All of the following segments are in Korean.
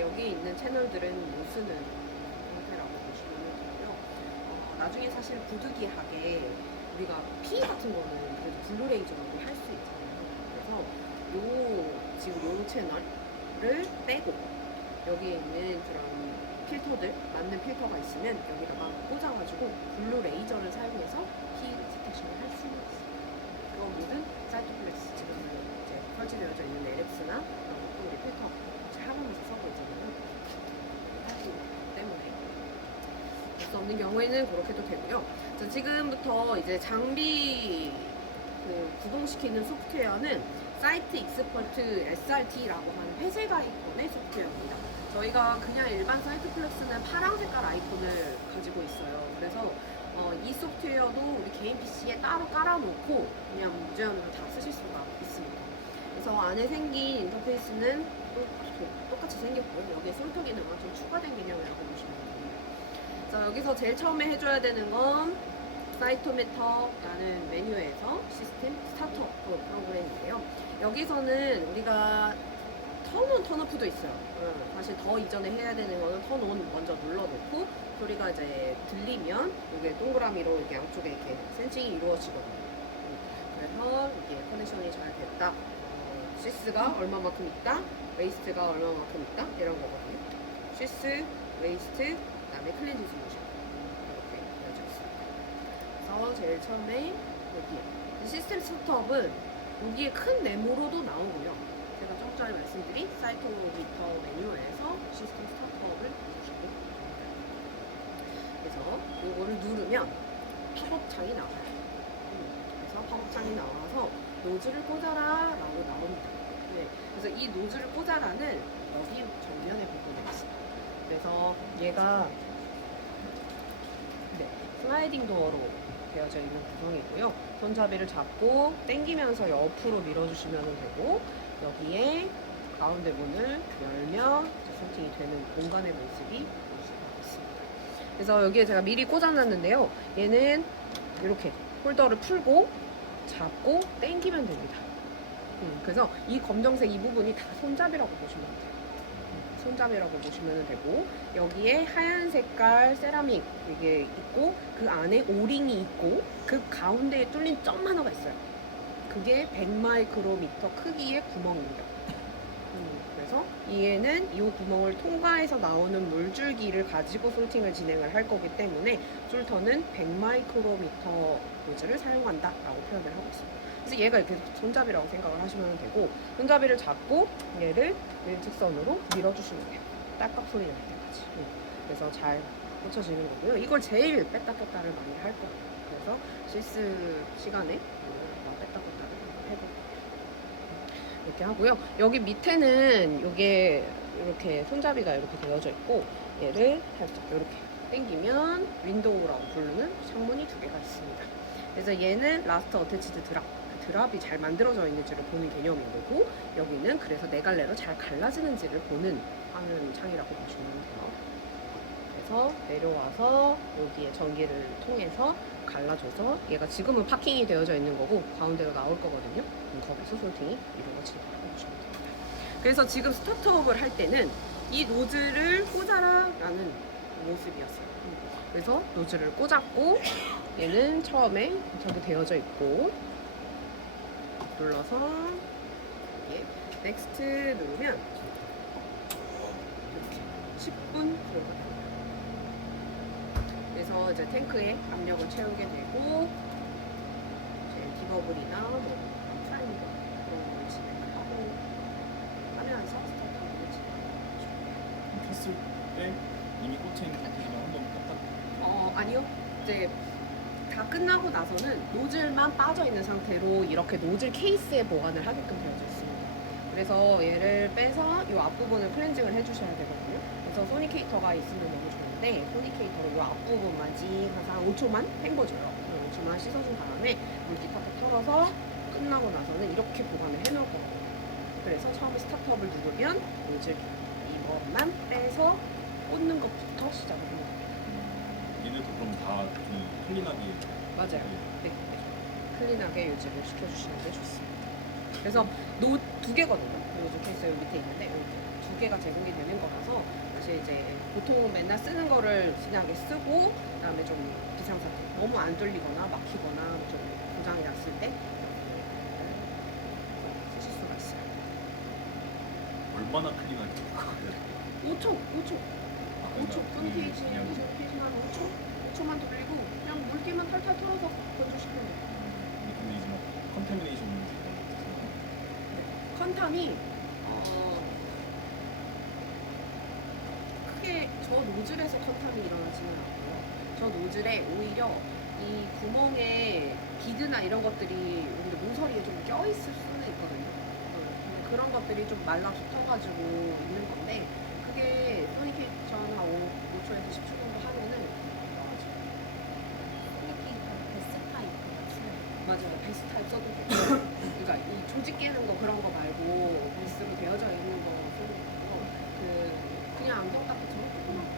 이제 여기 있는 채널들은 못 쓰는 형태라고 보시면 되고요. 나중에 사실 부득이하게 우리가 P 같은 거는 그래도 블루레이 전원이 할 수 있잖아요. 그래서 지금 요 채널을 빼고 여기에 있는 그런 필터들, 맞는 필터가 있으면 여기다가 꽂아가지고 블루 레이저를 사용해서 P 디텍션을 할 수는 있어요. 그건 모든 사이토플렉스 지금 이제 설치되어져 있는 LF나 또 우리 필터 활용해서 써고 있잖아요. 하기 때문에 할 수 없는 경우에는 그렇게도 되고요. 자, 지금부터 이제 장비 구동시키는 소프트웨어는 사이트 익스퍼트 SRT라고 하는 회색 아이콘의 소프트웨어입니다. 저희가 그냥 일반 사이토플렉스는 파란 색깔 아이콘을 가지고 있어요. 그래서 이 소프트웨어도 우리 개인 PC에 따로 깔아놓고 그냥 무제한으로 다 쓰실 수가 있습니다. 그래서 안에 생긴 인터페이스는 똑같이 생겼고요. 여기에 솔터 기능은 좀 추가된 개념이라고 보시면 됩니다. 자, 여기서 제일 처음에 해줘야 되는 건 사이토메터라는 메뉴에서 시스템 스타터 프로그램인데요. 여기서는 우리가 턴온 턴오프도 있어요. 사실 더 이전에 해야 되는 거는 턴온 먼저 눌러놓고 소리가 이제 들리면 이게 동그라미로 이렇게 양쪽에 이렇게 센싱이 이루어지거든요. 그래서 이게 커넥션이 잘 됐다. 시스가 얼마만큼 있다. 웨이스트가 얼마만큼 있다. 이런 거거든요. 시스, 웨이스트, 그다음에 클렌징 솔루션 이렇게 되어져 있습니다. 그래서 제일 처음에 여기에 시스템 스톱은 여기에 큰 네모로도 나오고요. 제가 좀 전에 말씀드린 사이토미터 메뉴에서 시스템 스타트업을 누르시고 그래서 이거를 누르면 팝업창이 나와요. 그래서 팝업창이 나와서 노즐을 꽂아라 라고 나옵니다. 네, 그래서 이 노즐을 꽂아라는 여기 정면에 부분에 있습니다. 그래서 얘가 슬라이딩 도어로 되어져 있는 구성이고요. 손잡이를 잡고 당기면서 옆으로 밀어주시면 되고 여기에 가운데 문을 열면 세팅이 되는 공간의 모습이 볼 수가 있습니다. 그래서 여기에 제가 미리 꽂아놨는데요. 얘는 이렇게 홀더를 풀고 잡고 당기면 됩니다. 그래서 이 검정색 이 부분이 다 손잡이라고 보시면 돼요. 손잡이라고 보시면 되고 여기에 하얀 색깔 세라믹 이게 있고 그 안에 오링이 있고 그 가운데에 뚫린 점 하나가 있어요. 그게 100마이크로미터 크기의 구멍입니다. 그래서 얘는 이 구멍을 통과해서 나오는 물줄기를 가지고 솔팅을 진행을 할 거기 때문에 솔터는 100마이크로미터 노즐을 사용한다 라고 표현을 하고 있습니다. 그래서 얘가 이렇게 손잡이라고 생각을 하시면 되고 손잡이를 잡고 얘를 일직선으로 밀어주시면 돼요. 딸깍 소리 날 때까지. 그래서 잘 꽂혀지는 거고요. 이걸 제일 뺐다 꼈다를 많이 할 거예요. 그래서 실습 시간에 뺐다 꼈다를 해볼게요. 이렇게 하고요. 여기 밑에는 이게 이렇게 손잡이가 이렇게 되어져 있고 얘를 살짝 이렇게 당기면 윈도우라고 부르는 창문이 두 개가 있습니다. 그래서 얘는 라스트 어태치드 드랍 드랍이 잘 만들어져 있는지를 보는 개념인 거고 여기는 그래서 네 갈래로 잘 갈라지는지를 보는 화면 창이라고 보시면 돼요. 그래서 내려와서 여기에 전기를 통해서 갈라줘서 얘가 지금은 파킹이 되어져 있는 거고 가운데로 나올 거거든요. 거기서 솔팅이 이루어진다고 보시면 됩니다. 그래서 지금 스타트업을 할 때는 이 노즐을 꽂아라 라는 모습이었어요. 그래서 노즐을 꽂았고 얘는 처음에 저기 되어져 있고 눌러서 여기에 넥스트 누르면 이렇게 10분 들어가요. 그래서 이제 탱크에 압력을 채우게 되고 이제 디버블이나 프라이머 그런 걸 진행을 하고 하면서 스타트업을 진행하죠. 켰을 때 이미 꽂힌 상태지만 한번 깜빡. 아니요. 이제 다 끝나고 나서는 노즐만 빠져 있는 상태로 이렇게 노즐 케이스에 보관을 하게끔 되어져 있습니다. 그래서 얘를 빼서 이 앞부분을 클렌징을 해주셔야 되거든요. 그래서 소니케이터가 있으면 너무 좋은데 소니케이터로 이 앞부분만 한 5초만 헹궈줘요. 5초만 씻어준 다음에 물기 탁탁 털어서 끝나고 나서는 이렇게 보관을 해놓을 거예요. 그래서 처음에 스타트업을 누르면 노즐 이것만 빼서 꽂는 것부터 시작을 해요. 얘네도 그럼 다 좀 클린하게. 맞아요. 네. 클린하게 유지를 시켜주시는 게 좋습니다. 그래서 두 개거든요. 노즐 케이스 여기 밑에 있는데 두 개가 제공이 되는 거라서 사실 이제 보통 맨날 쓰는 거를 진하게 쓰고 그다음에 좀 비상사태 너무 안 뚫리거나 막히거나 좀 고장이 났을 때 쓰실 수가 있어요. 얼마나 클린하게 바꿔야 돼? 5초 페이지만 5초만 돌리고 그냥 물기만 탈탈 털어서 건조시키면 돼요. 근데 이제 막 컨테미네이션 문제 이런 거 있어서 컨텀이 크게 저 노즐에서 컨텀이 일어나지는 않고요. 저 노즐에 오히려 이 구멍에 비드나 이런 것들이 우리 모서리에 좀 껴있을 수는 있거든요. 그런 것들이 좀 말라붙어가지고 있는 건데 그게 소니케이션 한 5초에서 10초 정도 하면은 맞아요. 베스 타입 써도 되고 그러니까 이 조직 깨는 거 그런 거 말고 베스로 되어져 있는 거 쓰는 거 그냥 안경 닦기처럼 조그맣게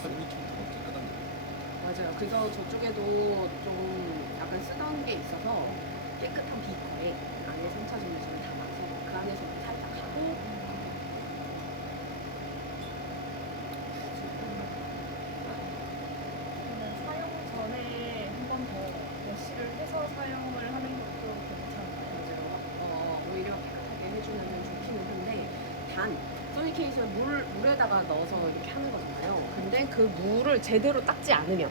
소니케이터 깨끗한데 맞아요. 그래서 저쪽에도 좀 약간 쓰던 게 있어서 깨끗한 비커에 안에 3차 전지를 담아서 그 안에서 살짝 하고 그러면 사용 전에 한 번 더 메쉬를 해서 사용을 하는 것도 괜찮아요. 오히려 깨끗하게 해주면 좋기는 한데 단 소니케이션 물에다가 넣어서 이렇게 하는 거잖아요. 근데 그 물을 제대로 닦지 않으면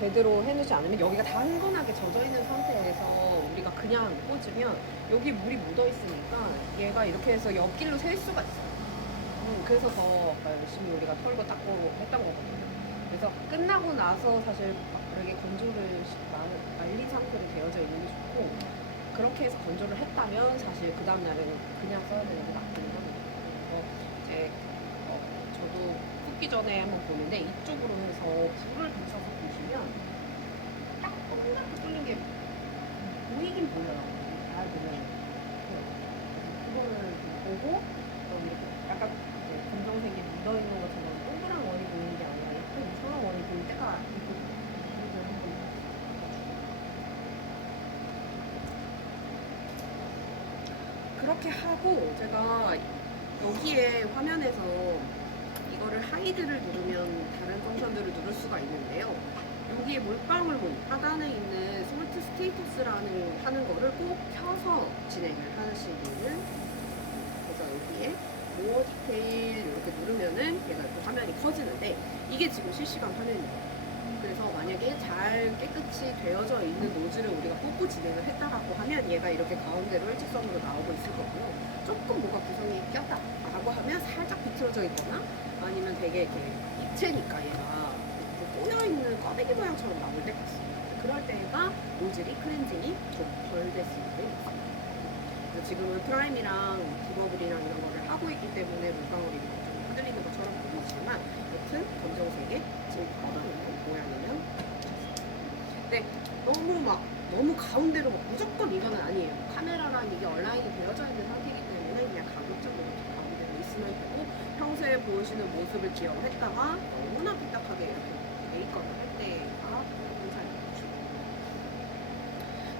제대로 해놓지 않으면 여기가 다 흥건하게 젖어 있는 상태에서 우리가 그냥 꽂으면 여기 물이 묻어 있으니까 얘가 이렇게 해서 옆길로 셀 수가 있어요. 그래서 더 열심히 우리가 털고 닦고 했던 거거든요. 그래서 끝나고 나서 사실 바르게 건조를 말린 상태로 되어져 있는 게 좋고 그렇게 해서 건조를 했다면 사실 그 다음 날에는 그냥 써야 되는 게 낫기는 하거든요. 그래서 이제 저도 굽기 전에 한번 보는데 이쪽으로 해서 불을 붙여서 보시면 딱 동그랗게 뚫린 게 보이긴 보여요. 잘 보면 그거를 보고 또 이렇게 약간 이제 검정색이 묻어 있는 것처럼 동그란 원이 보이는 게 아니라 약간 이상한 원이 보일 때가 있거든요. 그걸 한번 그렇게 하고 제가 여기에 화면에서 이거를 하이드를 누르면 다른 펑션들을 누를 수가 있는데요. 여기에 물방울문 하단에 있는 솔트 스테이터스라는 하는 거를 꼭 켜서 진행을 하시기를. 그래서 여기에 모어 디테일 이렇게 누르면은 얘가 또 화면이 커지는데 이게 지금 실시간 화면이에요. 그래서 만약에 잘 깨끗이 되어져 있는 노즐을 우리가 뽑고 진행을 했다라고 하면 얘가 이렇게 가운데로 일직선으로 나오고 있을 거고요. 조금 뭐가 구성이 꼈다라고 하면 살짝 비틀어져 있거나 아니면 되게 이렇게 입체니까 얘가 꼬여있는 꽈배기 모양처럼 나올 때가 있어요. 그럴 때가 노즐이 클렌징이 좀 덜 됐을 때 있어요. 그래서 지금은 프라임이랑 디버블이랑 이런 거를 하고 있기 때문에 물방울이 좀 흔들리는 것처럼 보이지만 여튼 검정색에 지금 뻗어있는 모양이면 근데 너무 가운데로 무조건 이거는 아니에요. 카메라랑 이게 얼라인이 되어져 있는 상태이기 때문에 그냥 가급적으로 가운데로 있으면 되고 평소에 보여주는 모습을 기억했다가 너무나 삐딱하게 이렇게 메이크업을 할 때가 항상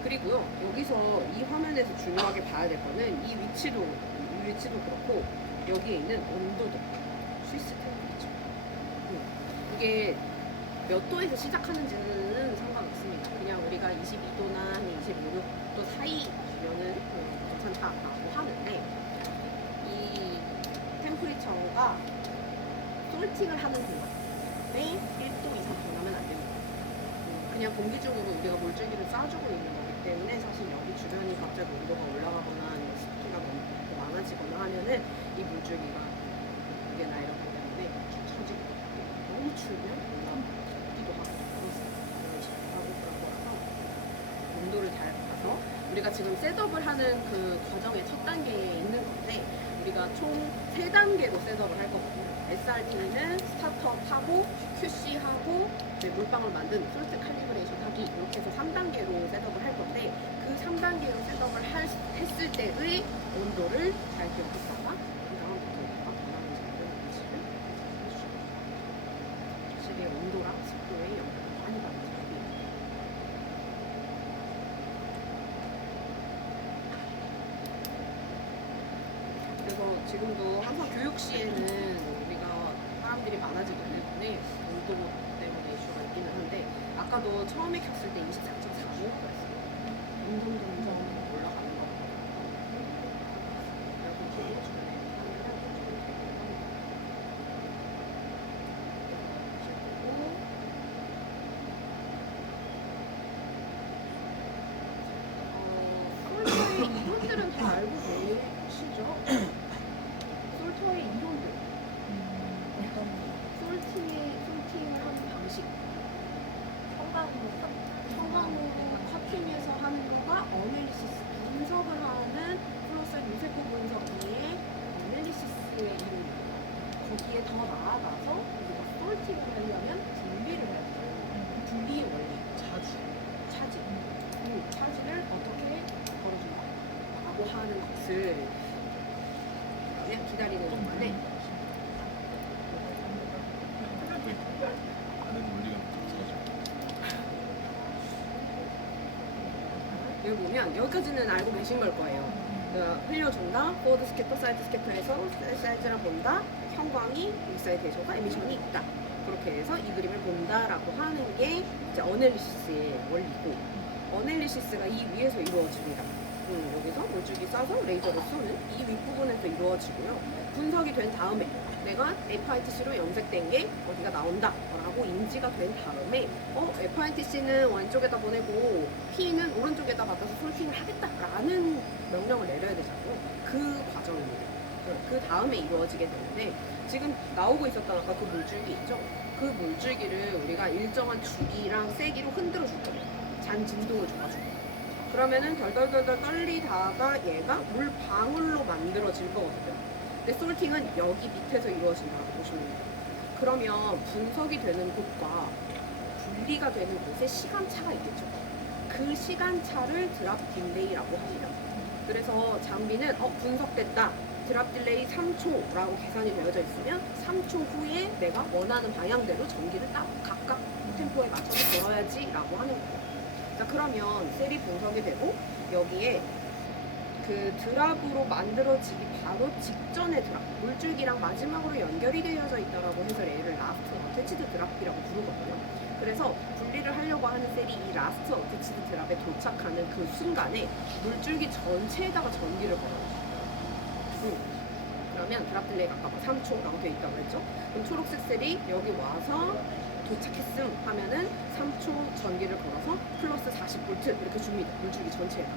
그리고요 여기서 이 화면에서 중요하게 봐야 될 거는 이 위치도 그렇고 여기에 있는 온도도 스위스 템퍼리처 이게 몇 도에서 시작하는지는 상관없습니다. 그냥 우리가 22도나 25, 6도 사이면은 괜찮다고 하는데 이 템퍼리처가 솔팅을 하는 동안에 1도 이상 변하면 안 됩니다. 그냥 공기 중으로 우리가 물줄기를 쏴주고 있는 거기 때문에 사실 여기 주변이 갑자기 온도가 올라가거나 아니면 습기가 너무 많아지거나 하면은 이 물줄기가 이게 나 이렇기 때문에 축 처지고 너무 추우면 올라가기도 하고 그런 식으로 하고 그런 거라서 온도를 잘 봐서 우리가 지금 셋업을 하는 그 과정의 첫 단계에 있는 건데 우리가 총 3단계로 셋업을 할 거거든요. SRT는 스타트업하고 QC하고 물방울 만든 솔트 칼리브레이션 하기 이렇게 해서 3단계로 셋업을 할 건데 그 3단계로 셋업을 했을 때의 온도를 잘 기억했다가 그 다음부터 내가 변하는 작은 위치를 해주시면 돼요. 확실히 온도랑 습도에 영향을 많이 받는 작업이에요. 그래서 그래서 지금도 항상 교육 시에는 우리가 사람들이 많아지기 때문에 온도 때문에 이슈가 있기는 한데 아까도 처음에 켰을 때 24.4도 그랬어요. 점점 올라가는 거. 솔터의 이론들은 다 알고 계시죠? 솔터의 이론들. 솔팅을 하는 방식. 성광으로 커팅해서 하는 거가 어널리시스, 분석을 하는 플러스 유세포 분석기의 어널리시스의 이론이에요. 거기에 더 나아가서 우리가 솔팅을 하려면 분리를 해야 돼요. 분리의 원리. 차지. 차지를 어떻게 걸어준다 라고 하는 것을 그러면 기다리는 동안에 아는 원리가 붙어가지고. 여기 보면 여기까지는 알고 계신 걸 거예요. 흘려준다, 포워드 스캐터, 사이드 스캐터에서 사이즈를 본다, 형광이 익사이테이션과 에미션이 있다. 그렇게 해서 이 그림을 본다라고 하는 게 이제 어널리시스의 원리고, 어널리시스가 이 위에서 이루어집니다. 여기서 물줄기 쏴서 레이저로 쏘는 이 윗부분에서 이루어지고요. 분석이 된 다음에 내가 FITC로 염색된 게 어디가 나온다 라고 인지가 된 다음에 FITC는 왼쪽에다 보내고 P는 오른쪽에다 받아서 솔팅을 하겠다라는 명령을 내려야 되잖아요. 그 과정입니다. 그 다음에 이루어지게 되는데 지금 나오고 있었던 아까 그 물줄기 있죠? 그 물줄기를 우리가 일정한 주기랑 세기로 흔들어 줄 거예요. 잔 진동을 줘가지고. 그러면은 덜덜덜덜 떨리다가 얘가 물방울로 만들어질 거거든요. 근데 솔팅은 여기 밑에서 이루어진다고 보시면 돼요. 그러면 분석이 되는 곳과 분리가 되는 곳에 시간차가 있겠죠. 그 시간차를 드랍 딜레이라고 합니다. 그래서 장비는 분석됐다. 드랍 딜레이 3초라고 계산이 되어져 있으면 3초 후에 내가 원하는 방향대로 전기를 딱 각각 템포에 맞춰서 걸어야지 라고 하는 거예요. 자, 그러면 셀이 분석이 되고 여기에 그 드랍으로 만들어지기 바로 직전의 드랍, 물줄기랑 마지막으로 연결이 되어져 있다라고 해서 얘를 라스트 어태치드 드랍이라고 부르거든요. 그래서 분리를 하려고 하는 셀이 이 라스트 어태치드 드랍에 도착하는 그 순간에 물줄기 전체에다가 전기를 걸어요. 그러면 드랍 딜레이가 아까 3초라고 되어 있다고 했죠? 그럼 초록색 셀이 여기 와서 도착했음 하면은 3초 전기를 걸어서 플러스 40V 이렇게 줍니다. 물줄기 전체에다.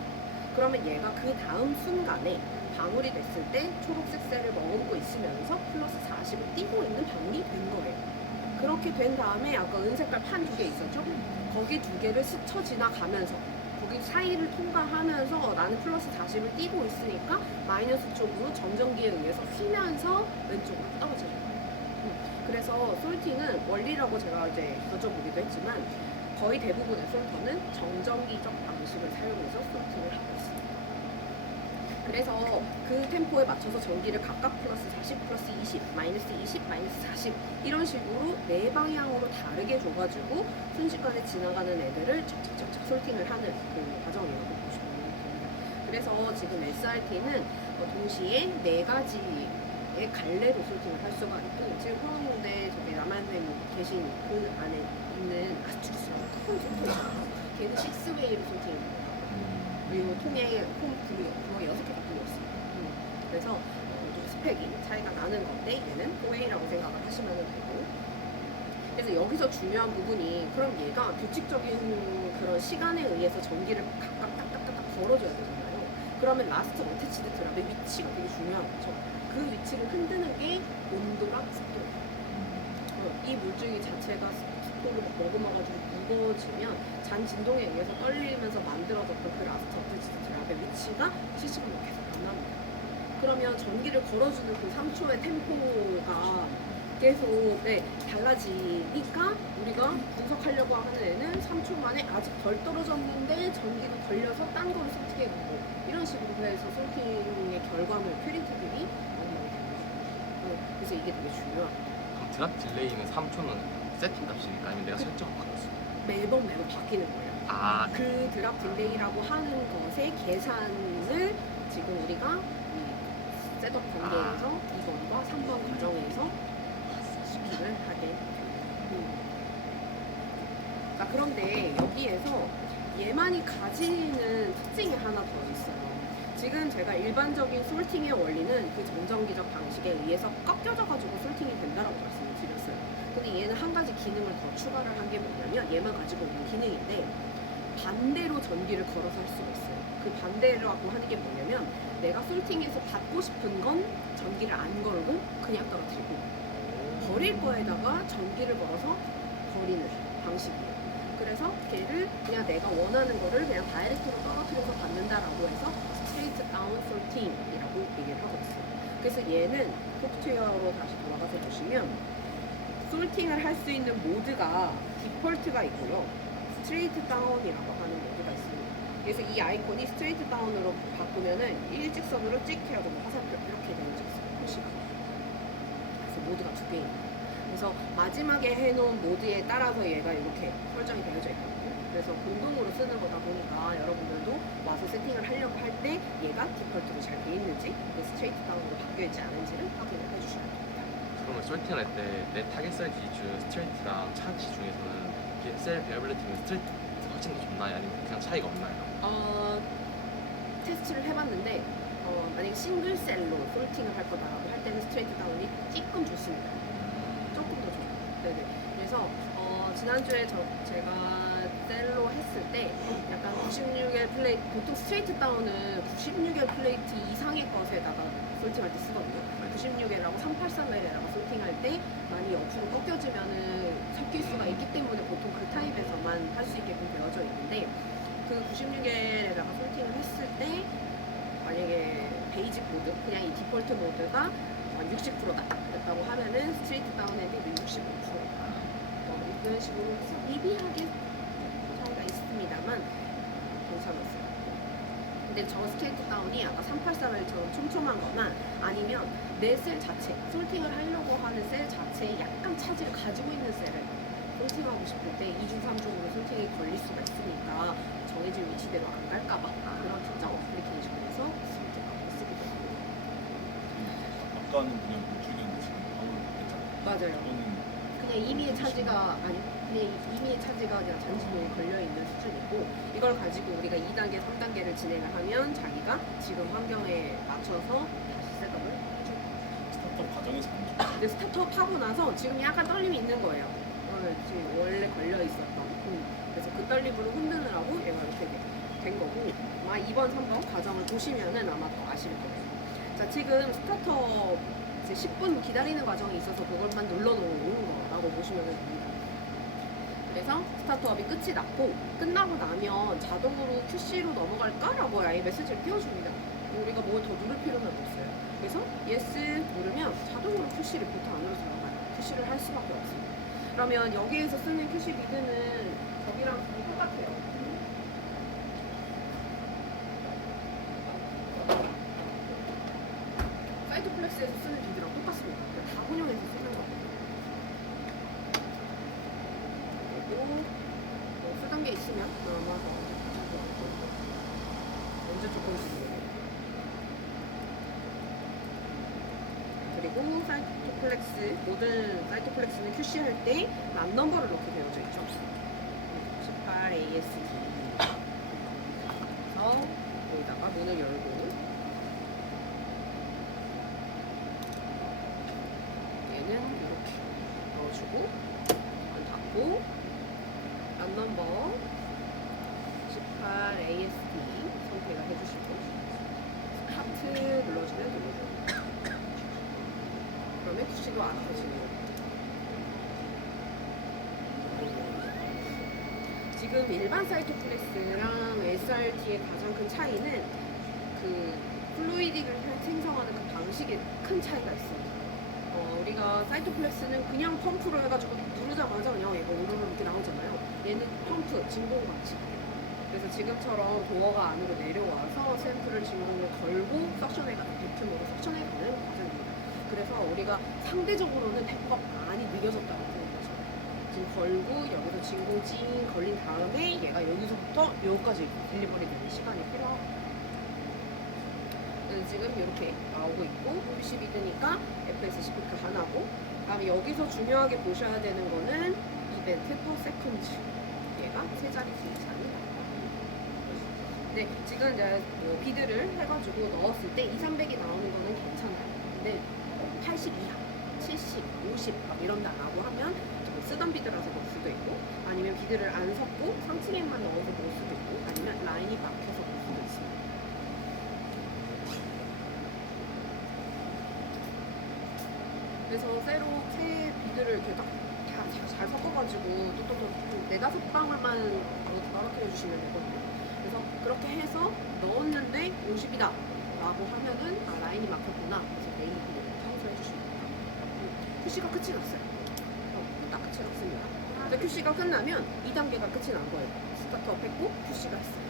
그러면 얘가 그 다음 순간에 방울이 됐을 때 초록색 셀을 머금고 있으면서 플러스 40을 띄고 있는 방울이 된 거예요. 그렇게 된 다음에 아까 은색깔 판 2개 있었죠? 거기 2개를 스쳐 지나가면서 거기 사이를 통과하면서 나는 플러스 40을 띄고 있으니까 마이너스 쪽으로 점전기에 의해서 휘면서 왼쪽으로 떨어져요. 그래서 솔팅은 원리라고 제가 이제 여쭤보기도 했지만 거의 대부분의 솔터는 정전기적 방식을 사용해서 솔팅을 하고 있습니다. 그래서 그 템포에 맞춰서 전기를 각각 플러스 40, 플러스 20, 마이너스 20, 마이너스 40 이런 식으로 네 방향으로 다르게 줘가지고 순식간에 지나가는 애들을 척척척척 솔팅을 하는 그 과정이라고 보시면 됩니다. 그래서 지금 SRT는 동시에 네 가지의 갈래로 솔팅을 할 수가 있고 지금 포항공대 저기 남한생 계신 그 안에 있는 아스트리스라고 큰 솔터 있잖아요. 걔는 6웨이로 솔팅을 해요. 그리고 통에 홈 구멍이 6개가 뚫렸어요. 그래서 좀 스펙이 차이가 나는 건데 얘는 4A라고 생각을 하시면 되고 그래서 여기서 중요한 부분이 그럼 얘가 규칙적인 그런 시간에 의해서 전기를 각각 딱딱딱딱 걸어줘야 되잖아요. 그러면 라스트 어태치드 드랍의 위치가 되게 중요한 거죠. 그 위치를 흔드는 게 온도랑 습도예요. 이 물줄기 자체가 습도를 머금어가지고 무거워지면 잔 진동에 의해서 떨리면서 만들어졌던 그 라스트 어태치드 드랍의 위치가 실시간으로 계속 변합니다. 그러면 전기를 걸어주는 그 3초의 템포가 계속 달라지니까 우리가 분석하려고 하는 애는 3초 만에 아직 덜 떨어졌는데 전기가 걸려서 딴 거를 솔팅해 가고 이런 식으로 해서 솔팅의 결과물 퓨리티들이 많이 나오게 됩니다. 그래서 이게 되게 중요합니다. 드랍 딜레이는 3초는 세팅 값이니까 아니면 내가 설정을 바꿨어? 매번 바뀌는 거예요. 아, 그 드랍 딜레이라고 하는 것의 계산을 지금 우리가 셋업 단계에서 2번과 3번 과정에서 시식을 하게 됩니다. 자, 그런데 여기에서 얘만이 가지는 특징이 하나 더 있어요. 지금 제가 일반적인 솔팅의 원리는 그 정전기적 방식에 의해서 꺾여져가지고 솔팅이 된다라고 말씀을 드렸어요. 근데 얘는 한 가지 기능을 더 추가를 한 게 뭐냐면 얘만 가지고 있는 기능인데 반대로 전기를 걸어서 할 수가 있어요. 그 반대라고 하는 게 뭐냐면 내가 솔팅에서 받고 싶은 건 전기를 안 걸고 그냥 떨어뜨리고 버릴 거에다가 전기를 걸어서 버리는 방식이에요. 그래서 걔를 그냥 내가 원하는 거를 그냥 다이렉트로 떨어뜨려서 받는다라고 해서 스트레이트 다운 솔팅이라고 얘기를 하고 있어요. 그래서 얘는 소프트웨어로 다시 돌아가서 보시면 솔팅을 할 수 있는 모드가 디폴트가 있고요. 스트레이트 다운이라고 하는 모드가 있습니다. 그래서 이 아이콘이 스트레이트 다운으로 바꾸면은 일직선으로 찍 해가지고 화살표 이렇게 되는 표시가. 그래서 모드가 두 개입니다. 그래서 마지막에 해놓은 모드에 따라서 얘가 이렇게 설정이 되어져 있거든요. 그래서 공동으로 쓰는 거다 보니까 여러분들도 와서 세팅을 하려고 할 때 얘가 디폴트로 잘 돼 있는지 스트레이트 다운으로 바뀌어 있지 않은지를 확인을 해주셔야 됩니다. 그러면 솔팅을 할 때 내 타겟 셀 기준 스트레이트랑 차지 중에서는 이렇게 셀 베어빌리티는 스트레이트 훨씬 더 좋나요? 아니면 그냥 차이가 없나요? 테스트를 해봤는데 만약에 싱글 셀로 솔팅을 할 거다라고 할 때는 스트레이트 다운이 조금 좋습니다. 조금 더 좋아요. 네네. 그래서 지난주에 제가 셀로 했을 때 약간 96의 플레이트, 보통 스트레이트 다운은 96의 플레이트 이상의 것에다가 솔팅할 때 쓰거든요. 96L하고 383L에다가 솔팅할 때 많이 옆으로 꺾여지면은 섞일 수가 있기 때문에 보통 그 타입에서만 할 수 있게끔 되어져 있는데 그 96L에다가 솔팅을 했을 때 만약에 베이직 모드, 그냥 이 디폴트 모드가 60%다 됐다고 하면은 스트레이트 다운에도 65%다. 이런 식으로 해서 미비하게 차이가 있습니다만 괜찮았어요. 근데 저 스트레이트 다운이 아까 383L처럼 촘촘한 거나 아니면 내 셀 자체, 솔팅을 하려고 하는 셀 자체에 약간 차지를 가지고 있는 셀을 솔팅하고 싶을 때 2중, 3중으로 솔팅이 걸릴 수가 있으니까 정해진 위치대로 안 갈까봐 그런 특정 어플리케이션에서 솔팅하고 쓰기도 합니다. 아까는 그냥 물줄이었는데 지금 아무로 바뀌었잖아요. 맞아요. 이거는 그냥 임의의 차지가 아니 그냥 임의의 차지가 그냥 잔진용에 걸려 있는 수준이고 이걸 가지고 우리가 2단계, 3단계를 진행을 하면 자기가 지금 환경에 맞춰서 다시 셋업을 해줘요. 스타트업 과정에서 안 근데 스타트업 하고 나서 지금 약간 떨림이 있는 거예요. 지금 원래 걸려 있었던. 그래서 그 떨림으로 흔드느라고 얘가 이렇게 된 거고 아마 2번, 3번 과정을 보시면은 아마 더 아실 거예요. 자, 지금 스타트업 이제 10분 기다리는 과정이 있어서 그것만 눌러놓은 거라고 보시면 됩니다. 그래서 스타트업이 끝이 났고 끝나고 나면 자동으로 QC로 넘어갈까라고 아예 메시지를 띄워줍니다. 우리가 뭐 더 누를 필요는 없어요. 그래서 yes 누르면 자동으로 QC 리포트 안으로 들어가요. QC를 할 수밖에 없습니다. 그러면 여기에서 쓰는 QC 리드는 저기랑 똑같아요. 사이토플렉스에서 쓰는 리드랑 똑같습니다. 다 혼용해서 쓰는 거예요. 그리고 뭐 쓰던 게 있으면 아마 먼저 조금씩 그리고 사이토플렉스 모든 사이토플렉스는 QC할 때 만 넘버를 넣게 되어져 있죠. 18 ASD 그래서 여기다가 문을 열고 얘는 이렇게 넣어주고 닫고 만 넘버 18 ASD 선택을 해주시고 스타트 눌러주면 됩니다. 그러면 QC도 안 켜지는 거예요. 지금 일반 사이토플렉스랑 SRT의 가장 큰 차이는 그 플루이딩을 생성하는 그 방식에 큰 차이가 있어요. 우리가 사이토플렉스는 그냥 펌프로 해가지고 누르자마자 그냥 이거 우르르 이렇게 나오잖아요. 얘는 펌프, 진공 방식이에요. 그래서 지금처럼 도어가 안으로 내려와서 샘플을 진공으로 걸고 석션해가 벡큐으로 석션해가는 과정입니다. 그래서 우리가 상대적으로는 배포가 많이 느려졌다고 생각하죠. 지금 걸고 여기서 진공 찡 걸린 다음에 얘가 여기서부터 여기까지 딜리버리 되는 시간이 필요하고 그래서 지금 이렇게 나오고 있고 큐시 비드니까 FS 스피커 하나고 그다음에 여기서 중요하게 보셔야 되는 거는 이벤트 퍼 세컨드 얘가 세 자릿수 이상이 나와요. 근데 지금 이제 뭐 비드를 해가지고 넣었을 때 2, 300이 나오는 거는 괜찮아요. 근데 80 이하, 70, 50 막 이런다라고 하면 좀 쓰던 비드라서 볼 수도 있고 아니면 비드를 안 섞고 상층액만 넣어서 볼 수도 있고 아니면 라인이 막혀서 볼 수도 있습니다. 그래서 새 비드를 이렇게 잘 섞어가지고 또또또 네다섯 방울만 떨어뜨려 주시면 되거든요. 그래서 그렇게 해서 넣었는데 50이다 라고 하면은 아 라인이 막혔구나. 그래서 내일 비드를 청소해 주시면 돼요. 큐시가 끝이 났어요. 딱 끝이 났습니다. 근데 큐시가 끝나면 2단계가 끝이 난 거예요. 스타트업 했고 큐시가 했어요.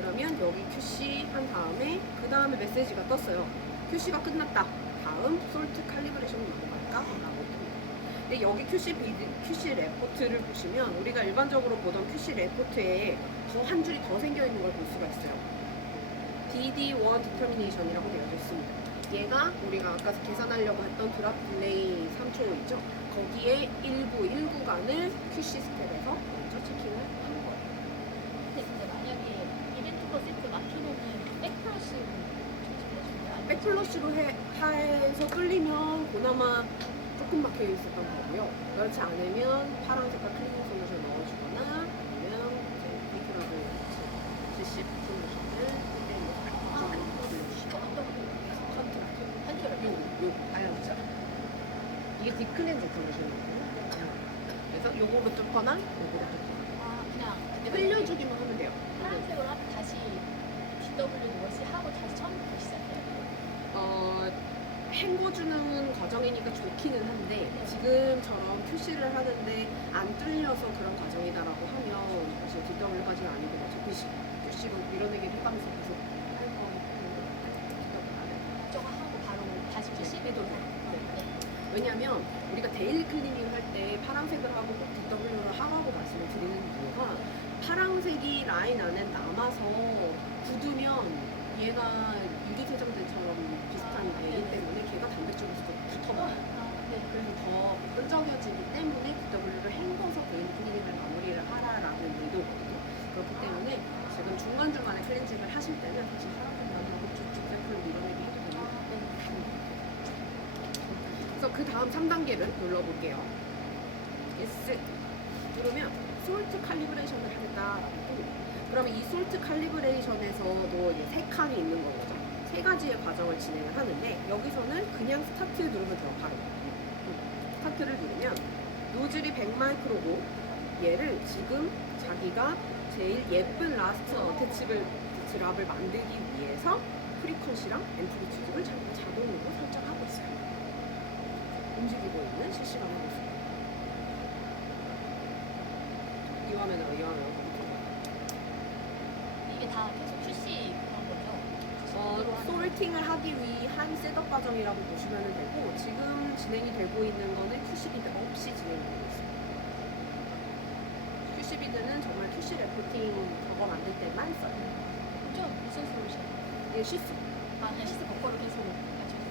그러면 여기 큐시 한 다음에 그 다음에 메시지가 떴어요. 큐시가 끝났다. 다음 솔트 칼리브레이션 넘어갈까? 라고 뜹니다. 근데 여기 큐시 레포트를 보시면 우리가 일반적으로 보던 큐시 레포트에 더 한 줄이 더 생겨 있는 걸 볼 수가 있어요. DD1 디터미네이션이라고 되어져 있습니다. 얘가 우리가 아까 계산하려고 했던 드랍 딜레이 3초 있죠? 거기에 1구간을 큐시 스텝에서 먼저 체킹을 하는 거예요. 근데 만약에 이벤트 거 세트 막히면은 백플러스 백플러시로 해서 끌리면 그나마 조금 막혀 있었던 거고요. 그렇지 않으면 파란 색깔 클리닝 솔루션 넣어주거나 아니면 이제 비트라고 70 솔루션을 어떤 거? 컨트롤. 요 알려주죠. 이게 딥클렌즈 솔루션이거든요. 그래서 요거로 뚫거나 요거로 뚫거나 아 그냥 흘려주기만 하면 돼요. 파란색으로 하고 다시 DW 워시 하고 다시 처음부터 시작해요. 헹궈주는 과정이니까 좋기는 한데 지금처럼 큐시를 하는데 안 뚫려서 그런 과정이다라고 하면 사실 DW까지는 아니고 어차피 큐시로 밀어내기를 해가면서 계속 할 거고 저거 하고 바로 다시 푸시 해도 돼요. 네. 왜냐면 우리가 데일리 클리닝을 할 때 파란색을 하고 꼭 DW를 하라고 말씀을 드리는 이유가 파란색이 라인 안에 남아서 굳으면 얘가 유리세정제처럼 비슷한 애기 때문에 걔가 단백질로서 붙어버려요. 네. 그래서 더 끈적여지기 때문에 DW를 헹궈서 데일리 클리닝을 마무리를 하라라는 의도거든요. 그렇기 때문에 지금 중간중간에 클렌징을 하실 때는 사실 파란색만 하고 쭉쭉 샘플을 밀어내기 해도 됩니다. 그래서 그 다음 3단계를 눌러볼게요. 예스. 누르면 솔트 칼리브레이션을 하겠다라고 뜹니다. 그러면 이 솔트 칼리브레이션에서도 이제 3칸이 있는 거죠. 3가지의 과정을 진행을 하는데 여기서는 그냥 스타트 누르면 돼요. 바로 스타트를 누르면 노즐이 100마이크로고 얘를 지금 자기가 제일 예쁜 라스트 어태치블 드랍을 만들기 위해서 프리퀀시랑 앰플리튜드를 자동으로 설정하고 있어요. 움직이고 있는 실시간 모습. 이 화면으로 이게 다 계속 푸시 그런 거죠? 소르팅을 하기 위한 셋업 과정이라고 보시면 되고 지금 진행이 되고 있는 거는 큐시비드 없이 진행되고 있습니다. 큐시비드는 정말 큐시 레포팅 저거 만들 때만 써요. 좀 무슨 솔루션? 이게 시스. 아 그냥 시스 거꾸로 계속 맞춰서.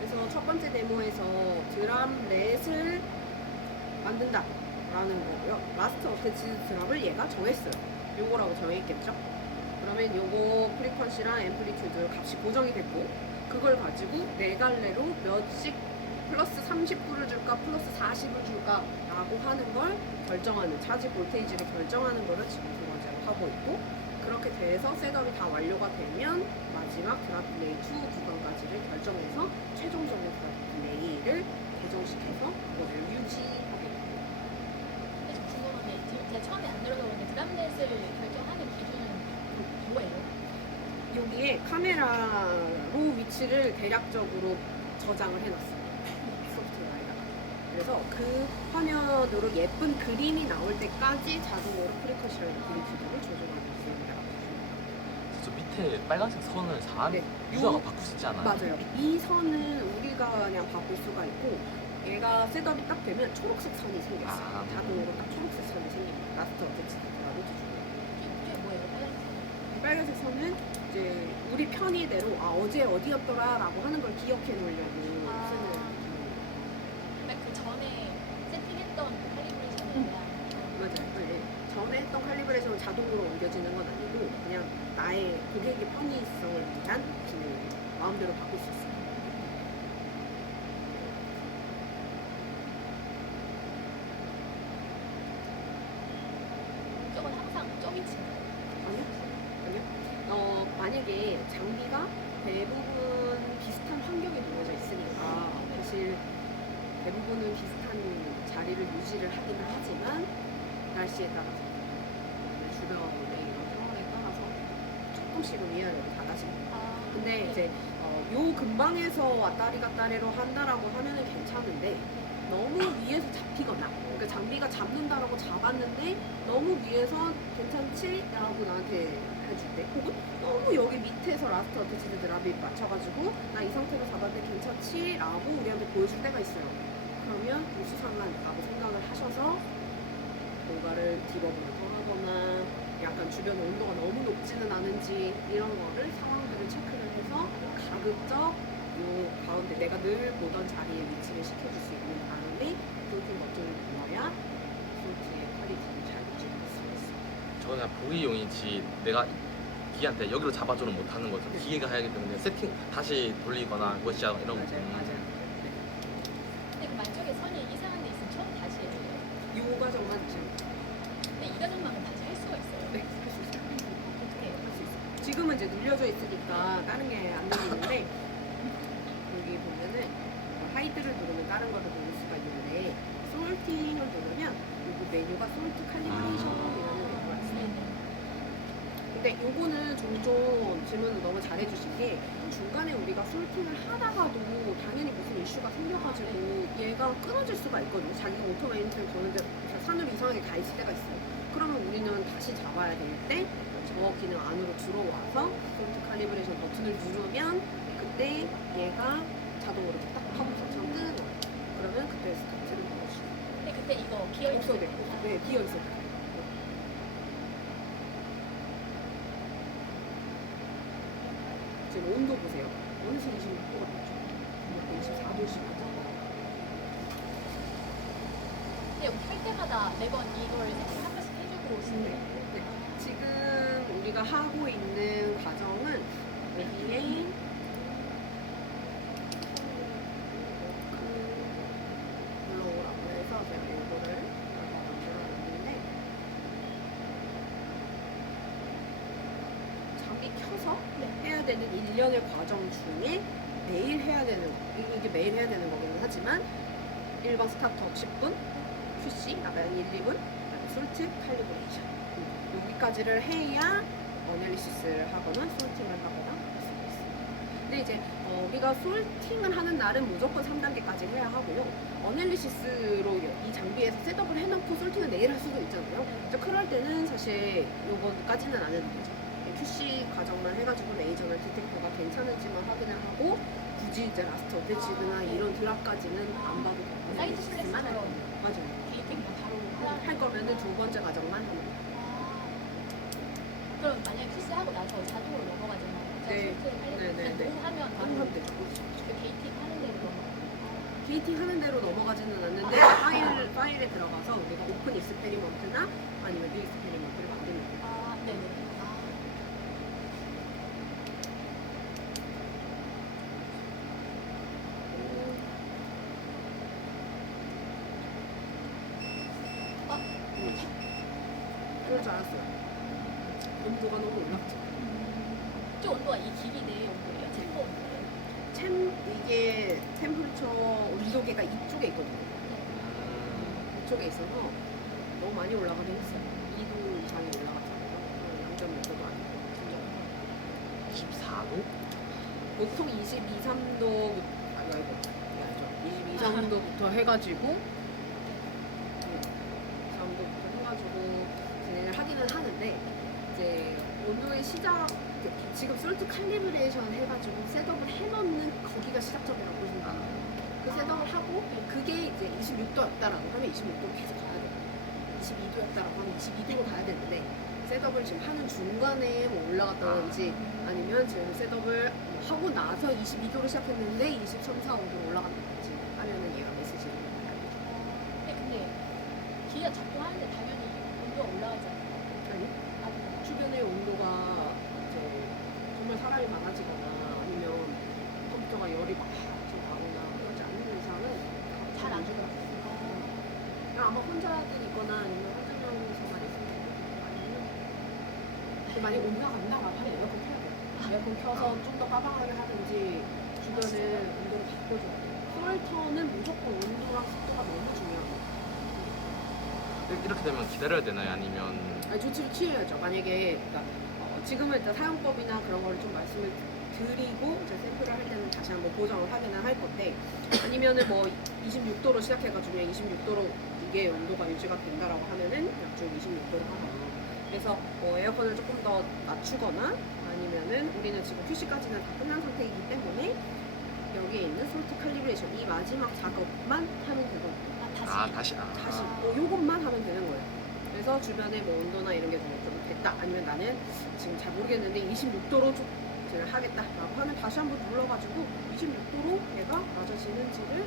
그래서 첫 번째 데모에서 드랍렛을 만든다 라는 거고요. 라스트 어태치 드랍을 얘가 정했어요. 요거라고 정했겠죠. 그러면 요거 프리퀀시랑 앰플리튜드 값이 고정이 됐고 그걸 가지고 네 갈래로 몇씩 플러스 30불을 줄까 플러스 40을 줄까 라고 하는 걸 결정하는 차지 볼테이지를 결정하는 거를 지금 두 번째로 하고 있고 그렇게 돼서 셋업이 다 완료가 되면 마지막 드랍 딜레이 2 구간까지를 결정해서 최종적인 드랍 딜레이를 고정시켜서 그거를 유지하게 됩니다. 근데 저 궁금한 게 제가 처음에 안 들어가는데 드랍넷을 결정하는 기준은 뭐예요? 여기에 카메라로 위치를 대략적으로 저장을 해놨어요. 소프트웨어에다가. 그래서 그 화면으로 예쁜 그림이 나올 때까지 자동으로 프리컷이랑 앰플리튜드를 조정하고 있습니다. 저 밑에 빨간색 선을 네. 유저가 바꿀 수 있지 않아요? 맞아요. 이 선은 우리가 그냥 바꿀 수가 있고 얘가 셋업이 딱 되면 초록색 선이 생겼어요. 아. 자동으로 딱 초록색 선이 생깁니다. 라스트 어태치드라고 기준으로. 파이엇에서는 이제 우리 편의대로 어제 어디였더라라고 하는 걸 기억해 놓으려고 아. 쓰는 그러니까 그 전에 세팅했던 칼리브레이션에 대한 맞아요. 네. 전에 했던 칼리브레이션은 자동으로 옮겨지는 건 아니고 그냥 나의 고객의 편의성을 위한 기능을 마음대로 바꿀 수 있어요. 저건 항상 저위치인가요? 아니요? 아니요? 만약에 장비가 대부분 비슷한 환경에 놓여져 있으니까 사실 대부분은 비슷한 자리를 유지를 하기는 하지만 날씨에 따라서 주변의 이런 상황에 따라서 조금씩은 위아래로 달라집니다. 근데 이제 요 근방에서 왔다리 갔다리로 한다라고 하면은 괜찮은데 너무 위에서 잡히거나 그러니까 장비가 잡는다라고 잡았는데 너무 위에서 괜찮지? 라고 나한테 해줄 때 혹은 너무 여기 밑에서 라스트 어태치드 드랍이 맞춰가지고 나 이 상태로 잡았는데 괜찮지? 라고 우리한테 보여줄 때가 있어요. 그러면 수상하다고 생각을 하셔서 뭔가를 디버브를 더 하거나 약간 주변 온도가 너무 높지는 않은지 이런 거를 상황들을 체크를 해서 가급적 요 가운데 내가 늘 보던 자리에 위치를 시켜줄 수 있는 다음에 솔팅 버튼을 눌러야 솔팅의 퀄리티를 잘 유지할 수 있어요. 저건 그냥 보기용이지 내가 기계한테 여기로 잡아줘는 못하는 거죠. 기계가 해야 하기 때문에 세팅 다시 돌리거나 것이야 이런 거. 맞아요. 근데 그 만약에 선이 이상한 데 있으면 처음 다시 해야 돼요. 요 과정만 지금 근데 이 과정만은 다시 할 수가 있어요. 네, 할 수 있어요. 어떻게 해요? 할 수 있어요. 지금은 이제 눌려져 있으니까 다른 게 안 눌리는데 여기 보면은 하이드를 누르면 다른 거를 누를 수가 있는데 솔팅을 누르면 이 메뉴가 솔트 칼리브레이션이라는 메뉴가 있어요. 네네. 근데 요거는 종종 질문을 너무 잘해주신 게 중간에 우리가 솔팅을 하다가도 당연히 무슨 이슈가 생겨가지고 얘가 끊어질 수가 있거든요. 자기가 오토메인트를 거는데 산으로 이상하게 가 있을 때가 있어요. 그러면 우리는 다시 잡아야 될 때 저 기능 안으로 들어와서 솔트 칼리브레이션 버튼을 누르면 그때 얘가 자동으로 이렇게 딱 하고 버튼 뜨는 거예요. 그러면 그때 스타트를 눌러주시고 근데 그때 이거 비어 있을 없어도 때. 되고 네, 비어있을 때 지금 온도 보세요. 어느새 26도가 됐죠. 24도씩 근데 여기 할 때마다 매번 이걸 세팅 한 번씩 해주고 오시는 네. 지금 우리가 하고 있는 과정은 여기에 불러오라고 해서 제가 이거를 만들어놨는데 장비 켜서 해야 되는 일련의 과정 중에 매일 해야 되는 이게 매일 해야 되는 거기는 하지만 1번 스타트업 10분 QC 아까 1, 2분 그다음에 솔트 칼리브레이션 여기까지를 해야 어널리시스를 하거나 솔팅을 하거나 할 수가 있습니다. 근데 이제 우리가 솔팅을 하는 날은 무조건 3단계까지 해야 하고요. 어널리시스로 이 장비에서 셋업을 해놓고 솔팅을 내일 할 수도 있잖아요. 그래서 그럴 때는 사실 요거까지는 안 해도 되죠. QC 과정만 해가지고 레이저나 디텍터가 괜찮은지만 확인을 하고 굳이 이제 라스트 어태치드나 이런 드랍까지는 안 봐도 되고 사이드 슬래시처럼 맞아요. 게이팅만 바로 할 거면은 두 번째 과정만 하면 돼요. 그럼 만약에 키스하고 나서 자동으로 넘어가잖아요. 네. 네. 너무 하면 너무 하면 돼요. 그 게이팅 하는 대로 넘어가요. 게이팅 하는 대로 넘어가지는 않는데 파일에 들어가서 우리가 오픈 익스페리먼트나 아니면 뉴 익스페리먼트를 만들면 돼요. 아, 네네. 그럴 줄 알았어요. 온도가 너무 올랐죠. 저 온도가 이 길이 내의 온도예요? 챔버 온도예요? 이게 템퍼리처 온도계가 이쪽에 있거든요. 이쪽에 있어서 너무 많이 올라가긴 했어요. 2도 이상이 올라갔잖아요. 0.6도도 아니고. 24도? 보통 22, 3도, 아이고, 22, 3도부터 해가지고, 3도부터 해가지고 진행을 하기는 하는데, 이제 온도의 시작, 지금 솔트 칼리브레이션 해가지고 셋업을 해놓는 거기가 시작점이라고 생각해요. 그 셋업을 하고, 그게 이제 26도였다라고 하면 26도 계속 가야 돼요. 22도였다라고 하면 22도로 가야 되는데, 셋업을 지금 하는 중간에 뭐 올라갔다든지 아니면 지금 셋업을 하고 나서 22도로 시작했는데 23, 4, 5도로 올라간다든지 하면은 얘가 메시지를 받아요. 근데 기가 작동하는데 당연히 온도가 올라가잖아요. 아니, 주변의 온도가 이제 정말 사람이 많아지거나 아니면 컴퓨터가 열이 막 좀 나거나 그러지 않는 이상은 잘 안 죽어요. 죽어요. 그냥 아마 혼자든 있거나 아니면 한두 명이서만 있으면 되고 아니면 근데 만약에 올라간다라고 하면 에어컨 켜야 돼요. 에어컨 켜서 좀 더 빠방하게 하든지 주변에 온도를 바꿔줘야 돼요. 솔터는 무조건 온도랑 습도가 너무 중요해요. 이렇게 되면 기다려야 되나요? 아니면 아니, 조치를 취해야죠. 만약에 그러니까 지금은 일단 사용법이나 그런 거를 좀 말씀을 드리고 이제 샘플을 할 때는 다시 한번 보정을 확인을 할 건데 아니면은 뭐 26도로 시작해가지고 26도로 이게 온도가 유지가 된다라고 하면은 약중 26도로 하거나 그래서 뭐 에어컨을 조금 더 낮추거나 아니면은 우리는 지금 QC까지는 다 끝난 상태이기 때문에 여기에 있는 솔트 칼리브레이션 이 마지막 작업만 하면 되거든요. 다시. 다시 요것만 하면 되는 거예요. 그래서 주변에 뭐 온도나 이런 게 좀 됐다 아니면 나는 지금 잘 모르겠는데 26도로 좀 하겠다라고 하면 다시 한번 눌러가지고 26도로 얘가 낮아지는지를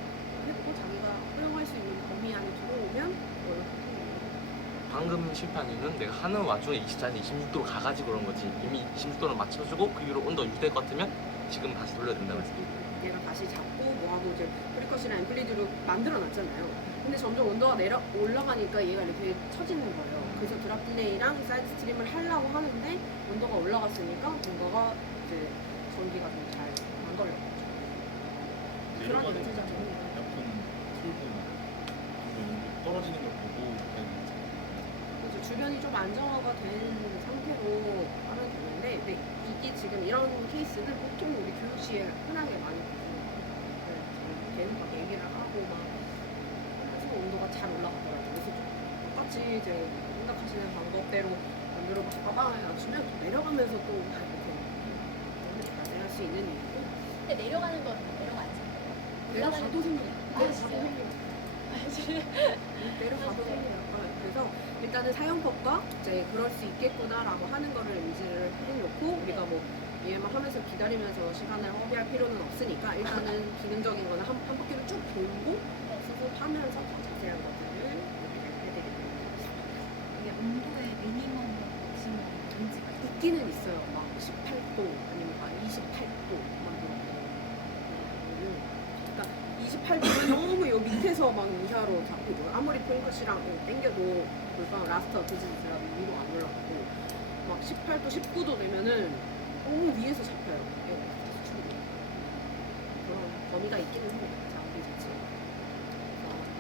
해보고 자기가 허용할 수 있는 범위 안에 들어오면 그걸로 하는 거예요. 방금 실패한 이유는 내가 하는 와중에 24에서 26도로 가가지고 그런 거지. 이미 26도를 맞춰주고 그 위로 온도 유지될 것 같으면 지금 다시 돌려야 된다고 했어요. 얘가 다시 잡고 뭐하고 이제 프리컷이랑 앰플리드로 만들어놨잖아요. 근데 점점 온도가 올라가니까 얘가 이렇게 처지는 거예요. 그래서 드랍 딜레이랑 사이드 스트림을 하려고 하는데 온도가 올라갔으니까 뭔가가 이제 전기가 좀 잘 안 걸려요. 그런 내려가는 문제죠. 에어컨 틀고 떨어지는 걸 보고 그냥 그래서 주변이 좀 안정화가 된 상태로 하면 되는데 근데 이게 지금 이런 케이스는 보통 우리 교육시에 흔하게 많이 보여요. 걔는 막 얘기를 하고 막 해서 온도가 잘 올라가더라고요. 그래서 좀 똑같이 이제 생각하시는 방법대로 만들어서 빠방하게 낮추면 또 내려가면서 또 이렇게 할 수 있는 이유고 근데 내려가는 건 내려가야지. 내려가도 생겨요. 내려가도 진짜요? 생겨요. 내려가도 생겨요. 그래서 일단은 사용법과 이제 그럴 수 있겠구나라고 하는 거를 인지를 해놓고 우리가 뭐 얘만 하면서 기다리면서 시간을 허비할 필요는 없으니까 일단은 기능적인 거는 한 바퀴를 쭉 돌고 수습하면서 더 자세한 것들을 해드리도록 하겠습니다. 이게 온도의 미니멈 맥시멈 인지가 있기는 있어요. 막 18도 아니면 막 28도 막 그렇고. 그러니까 28도는 너무 요 밑에서 막 이하로 잡고 있고 아무리 프링컷이랑 당겨도 물방 라스트 어트지스가 위로 안 올라가고 막 18도, 19도 되면은 너무 위에서 잡혀요. 수축이. 그런 범위가 있기는 해요. 장비 자체가.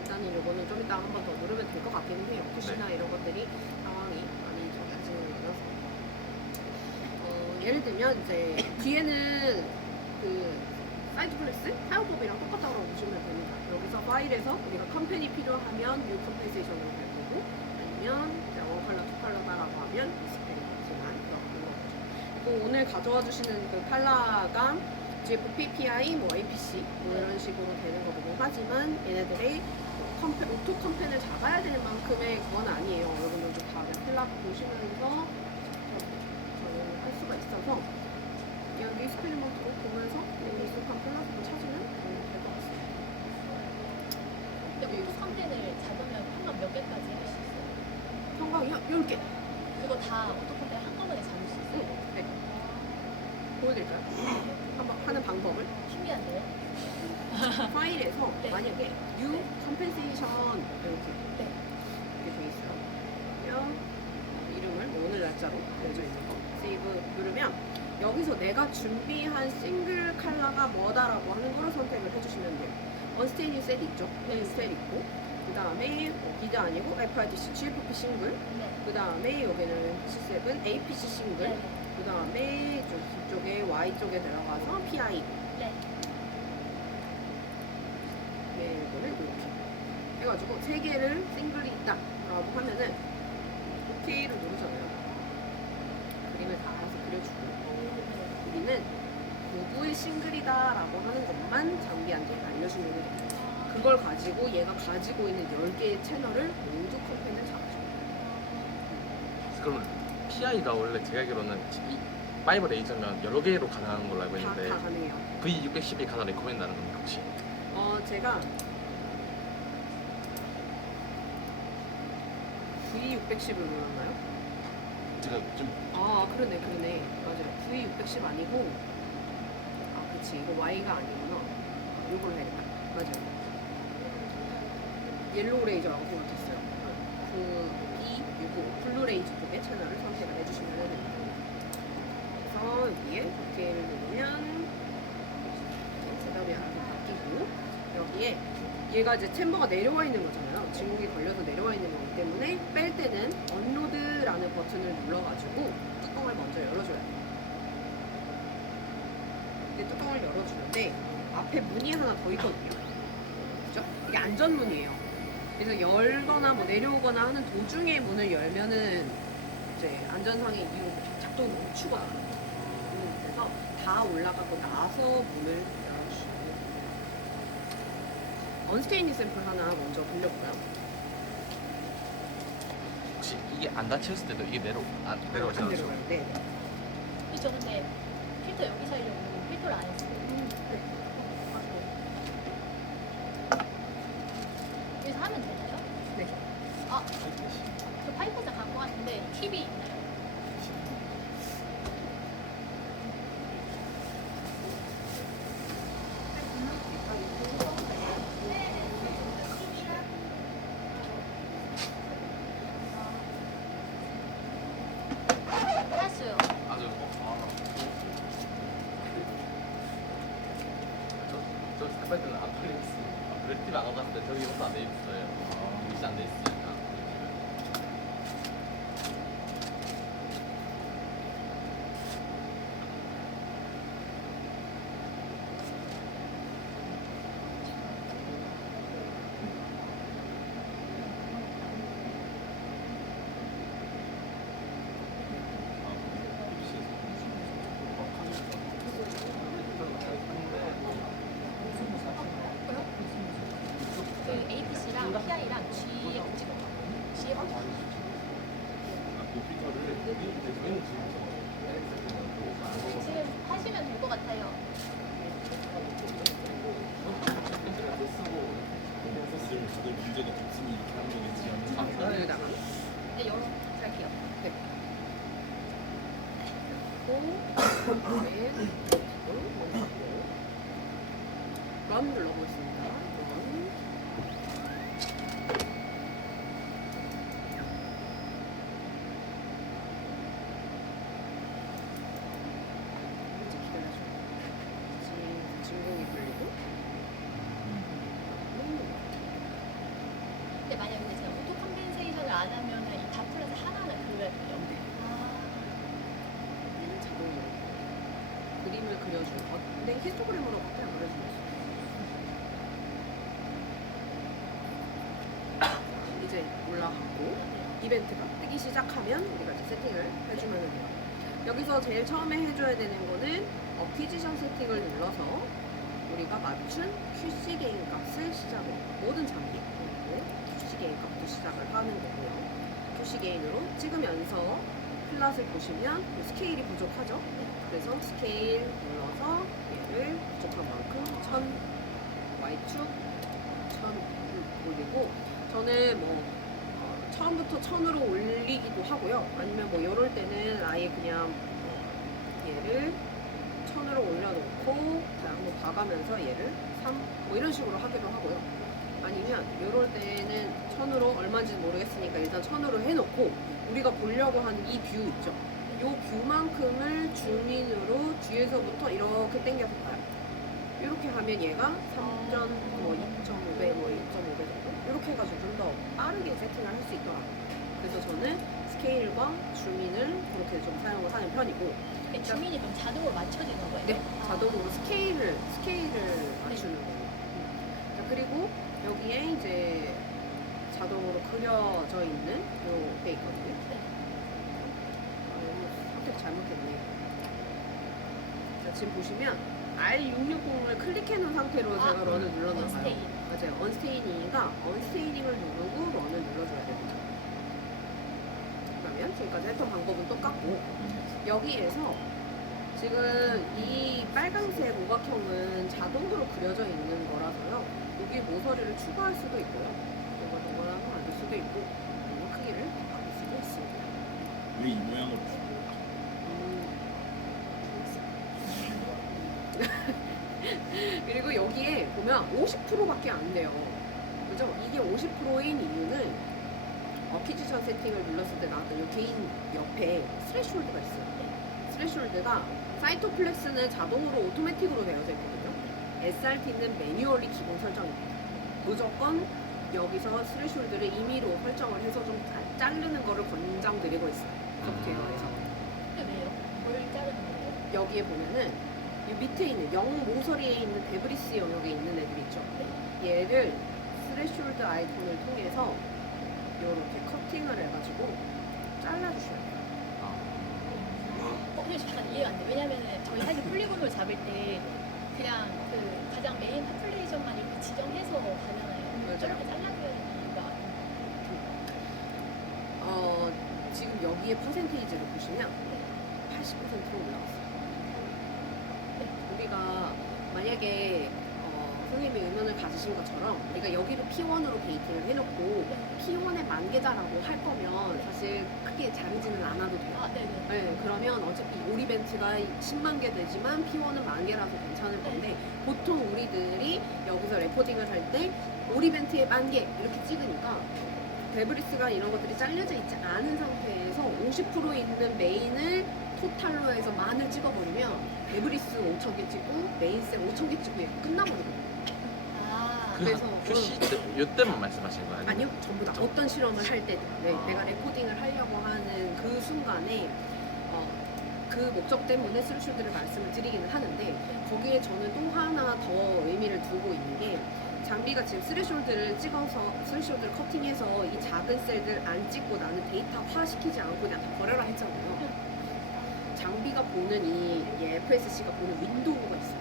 일단은 요거는 좀 이따 한 번 더 누르면 될 것 같기는 해요. 푸시나 이런 것들이 상황이 많이 적혀지는 거라서. 예를 들면 이제 뒤에는 그 사이드 플래스 사용법이랑 똑같다고 보시면 됩니다. 여기서 파일에서 우리가 컴펜이 필요하면 뉴 컴펜세이션으로 갈 거고 아니면 이제 원 컬러, 투 컬러다라고 하면 디스플레이지만 들어가는 거죠. 그리고 오늘 가져와 주시는 그 컬러감 GFP, PI, 뭐 APC 뭐 이런 식으로 되는 거고 하지만 얘네들의 오토 컴펜을 잡아야 되는 만큼의 그건 아니에요. 여러분들도 다 그냥 텔라 보시면서 저는 할 수가 있어서 여기 스펠링먼트로 보면서 여기 익숙한 플라스틱을 찾으면 될 것 같습니다. 근데 오토 컴펜을 잡으면 한번 몇 개까지 할 수 있어요? 형광이요? 10개. 그거 다 오토 컴펜 한꺼번에 잡을 수 있어요? 네. 보여드릴까요? 한번 하는 방법을. 신기한데요? 파일에서 네. 만약에 new compensation 이렇게 네. 돼 있어요. 그러면 이름을 뭐 오늘 날짜로 되어져 있는 거 세이브 누르면 여기서 내가 준비한 싱글 컬러가 뭐다라고 하는 거를 선택을 해주시면 돼요. 언스테인이 셋 있죠? 셋 있고 그 다음에 비드 아니고 FIDC, GFP 싱글 네. 그 다음에 여기는 C7 APC 싱글 네. 그 다음에 뒤쪽에 Y쪽에 들어가서 PI 네. 네, 이거는 이렇게 해가지고 세 개를 싱글이 있다라고 하면은 OK를 누르잖아요. 그림을 다 알아서 그려주고 우리는 누구의 싱글이다라고 하는 것만 장비한테 알려주면 됩니다. 그걸 가지고 얘가 가지고 있는 10개의 채널을 모두 컴펜을 잡아줍니다. 그러면 PI가 원래 제가 알기로는 5 레이저면 여러 개로 가능한 걸로 알고 다 있는데 가능해요. V610이 가장 레코멘드하는 겁니다 혹시? 제가 V610을 몰랐나요? 제가 좀 그러네. 맞아요. V610 아니고, 그치. 이거 Y가 아니구나. 이걸로 해야겠다. 맞아요. 옐로우 레이저라고 생각했어요. V650 블루 레이저 쪽의 채널을 선택을 해주시면 됩니다. 그래서 여기에 오케이를 누르면 셋업이 하나 바뀌고, 여기에 얘가 이제 챔버가 내려와 있는 거잖아요. 진공이 걸려서 내려와 있는 거기 때문에 뺄 때는 언로드라는 버튼을 눌러가지고 뚜껑을 먼저 열어줘야 돼요. 근데 뚜껑을 열어주는데 앞에 문이 하나 더 있거든요. 그죠? 이게 안전문이에요. 그래서 열거나 뭐 내려오거나 하는 도중에 문을 열면은 이제 안전상의 이유 작동이 멈추거나 그래서 다 올라가고 나서 문을 열어주시면 돼요. 언스테인리 샘플 하나 먼저 돌려보고요. 혹시 이게 안 닫혔을 때도 이게 내려오지 안 않죠? 내려가요. 네. 근데 저 근데 필터 여기 사려고 필터를 안 했어요. 네. 여기서 하면 되나요? 네. 저 파이프사 갖고 왔는데 팁이 있나요? 했어요. 아주 저 색깔 때는 안 팔리겠어요. 레티브 안 가봤을 때 저기 옷도 안돼 있어요. 위치 안돼 있으니까. 그 APC랑 PI랑 G에 붙이는 거. G에 붙이는 거. 지금 하시면 될 것 같아요. 쓰고 다들 문제가 없으니 이렇게 하는 거겠지. 여기다가 네, 열어 할게요. 런 눌러보겠습니다. 런. 이제 기다려줘. 진공이 걸리고. 근데 만약에 제가 오토 컴pen세이션을 안 하면 다 플러스 하나는 그려야 돼요. 얘는 자동으로 그림을 그려주는 근데 히스토그램으로 그냥 그려주는 거죠. 이제 올라가고 이벤트가 뜨기 시작하면 우리가 이제 세팅을 해주면 돼요. 여기서 제일 처음에 해줘야 되는 거는 어퀴지션 세팅을 눌러서 우리가 맞춘 QC 게인 값을 시작으로 모든 장비 QC 게인 값도 시작을 하는 거고요. QC 게인으로 찍으면서 플랫을 보시면 스케일이 부족하죠. 그래서 스케일 눌러서 얘를 부족한 만큼 1000 Y축 1000 올리고 저는 뭐 처음부터 1000으로 올리기도 하고요. 아니면 뭐 이럴 때는 아예 그냥 얘를 1000으로 올려놓고 한번 봐가면서 얘를 3 뭐 이런 식으로 하기도 하고요. 아니면 이럴 때는 1000으로 얼마인지는 모르겠으니까 일단 1000으로 해놓고 우리가 보려고 하는 이 뷰 있죠? 이 뷰만큼을 줌인으로 뒤에서부터 이렇게 당겨서 봐요. 이렇게 하면 얘가 3전, 뭐 2.5배, 뭐 2.5배 정도? 이렇게 해가지고 좀 더 빠르게 세팅을 할 수 있더라고요. 그래서 저는 스케일과 줌인을 그렇게 좀 사용을 하는 편이고 주민이 그럼 자동으로 맞춰지는 거예요? 네, 자동으로 스케일을 맞추는 거예요. 자, 그리고 여기에 이제 자동으로 그려져 있는 요게 있거든요. 선택 잘못했네. 자, 지금 보시면 R660을 클릭해 놓은 상태로 제가 런을 눌러놨어요. 언스테인. 맞아요. 언스테이닝이니까 언스테이닝을 누르고 런을 눌러줘야 됩니다. 그러면 지금까지 했던 방법은 똑같고 여기에서 지금 이 빨간색 오각형은 자동으로 그려져 있는 거라서요. 여기 모서리를 추가할 수도 있고요. 이걸 동그라미 만들 수도 있고 아니면 크기를 바꿀 수도 있습니다. 왜 이 모양으로 준 그리고 여기에 보면 50%밖에 안 돼요. 그죠? 이게 50%인 이유는 어퀴지션 세팅을 눌렀을 때 나왔던 이 개인 옆에 스레시홀드가 있어요. 스레시홀드가 사이토플렉스는 자동으로 오토매틱으로 되어져 있거든요. SRT는 매뉴얼리 기본 설정입니다. 무조건 여기서 스레시홀드를 임의로 설정을 해서 좀 자르는 거를 권장드리고 있어요. 소프트웨어에서. 근데 왜요? 뭘 자르는 거예요? 여기에 보면은 이 밑에 있는 영 모서리에 있는 데브리스 영역에 있는 애들 있죠. 얘를 스레시홀드 아이콘을 통해서 이렇게 커팅을 해가지고 잘라주셔야 돼요. 근데 잠깐 이해가 안 돼. 왜냐면은 저희 사실 폴리곤을 잡을 때 그냥 그 가장 메인 파퓰레이션만 이렇게 지정해서 가잖아요. 맞아요. 저렇게 잘라줘야 되는 이유가 지금 여기에 퍼센테이지를 보시면 80%로 올라왔어요. 우리가 만약에 선생님이 의문을 가지신 것처럼 우리가 여기를 P1으로 게이팅을 해놓고 P1에 10,000개다라고 할 거면 사실 크게 자르지는 않아도 돼요. 아, 네네. 네, 그러면 어차피 올 이벤트가 10만 개 되지만 P1은 10,000개라서 괜찮을 건데 보통 우리들이 여기서 레코딩을 할 때 올 이벤트에 10,000개 이렇게 찍으니까 데브리스가 이런 것들이 잘려져 있지 않은 상태에서 50% 있는 메인을 토탈로 해서 만을 찍어버리면 데브리스 5,000개 찍고 메인셀 5,000개 찍고 얘가 끝나버리거든요. 아, 그래서 QC 때, 요때만 말씀하신 거예요? 아니요, 전부 다 어떤 실험을 할 때든 네, 아. 내가 레코딩을 하려고 하는 그 순간에 그 목적 때문에 스루슈드를 말씀을 드리기는 하는데 거기에 저는 또 하나 더 의미를 두고 있는 게 장비가 지금 스레숄드를 찍어서 스레숄드를 커팅해서 이 작은 셀들 안 찍고 나는 데이터화 시키지 않고 그냥 다 버려라 했잖아요. 장비가 보는 이 FSC가 보는 윈도우가 있어요.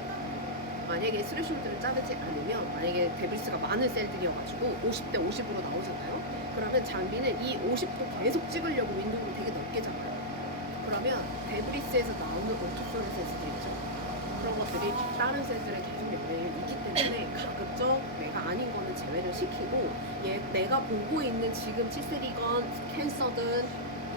만약에 스레숄드를 자르지 않으면 만약에 데브리스가 많은 셀들이어가지고 50대 50으로 나오잖아요. 그러면 장비는 이 50도 계속 찍으려고 윈도우를 되게 넓게 잡아요. 그러면 데브리스에서 나오는 오토플로레센스들 있죠. 그런 것들이 다른 셀들에 계속 영향을 있기 때문에 가급적 내가 아닌 거는 제외를 시키고 내가 보고 있는 지금 7세리건 캔서든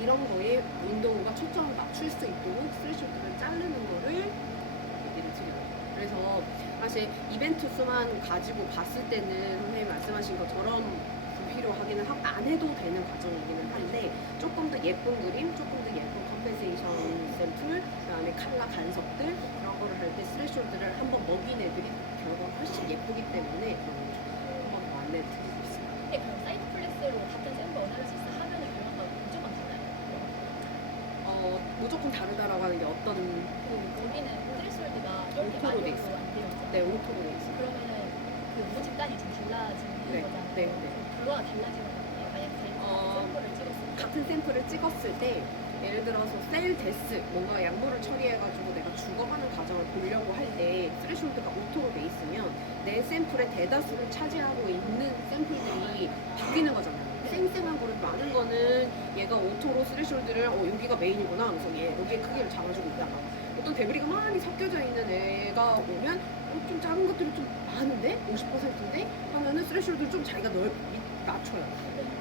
이런 거에 윈도우가 초점을 맞출 수 있도록 스레숄드를 자르는 거를 얘기를 드려요. 그래서 사실 이벤트 수만 가지고 봤을 때는 선생님이 말씀하신 것처럼 불필요하기는 하고 안 해도 되는 과정이기는 한데 조금 더 예쁜 그림, 조금 더 예쁜 컴pen세이션 샘플, 그다음에 칼라 간섭들 그런 거를 할 때 스레숄드를 한번 먹인 애들이 결과가 훨씬 예쁘기 때문에 한번 더 안내드리고 있습니다. 근데 그럼 사이트 플렉스로 같은 샘플 원하는 수 있어 하면은 결과가 무조건 달라요? 무조건 다르다라고 하는 게 어떤 여기는 스레시홀드가 이렇게 오토로 돼 많이 있어요. 안 되어 있잖아요. 네, 오토로 돼 있어요. 그러면은 그 모집단이 좀 달라지는 네, 거잖아요. 네, 네. 결과가 달라지는 거예요. 만약 샘플을 찍었을 때. 같은 샘플을 찍었을 때 예를 들어서 셀 데스 뭔가 약물을 처리해가지고 내가 죽어가는 과정을 보려고 할 때 스레숄드가 오토로 돼 있으면 내 샘플의 대다수를 차지하고 있는 샘플들이 바뀌는 거잖아요. 쌩쌩한 거를 많은 거는 얘가 오토로 스레숄드를 여기가 메인이구나 그래서 얘 여기에 크기를 잡아주고 있다가 어떤 데브리가 많이 섞여져 있는 애가 오면 좀 작은 것들이 좀 많은데 50%인데 하면은 스레숄드를 좀 자기가 낮춰요.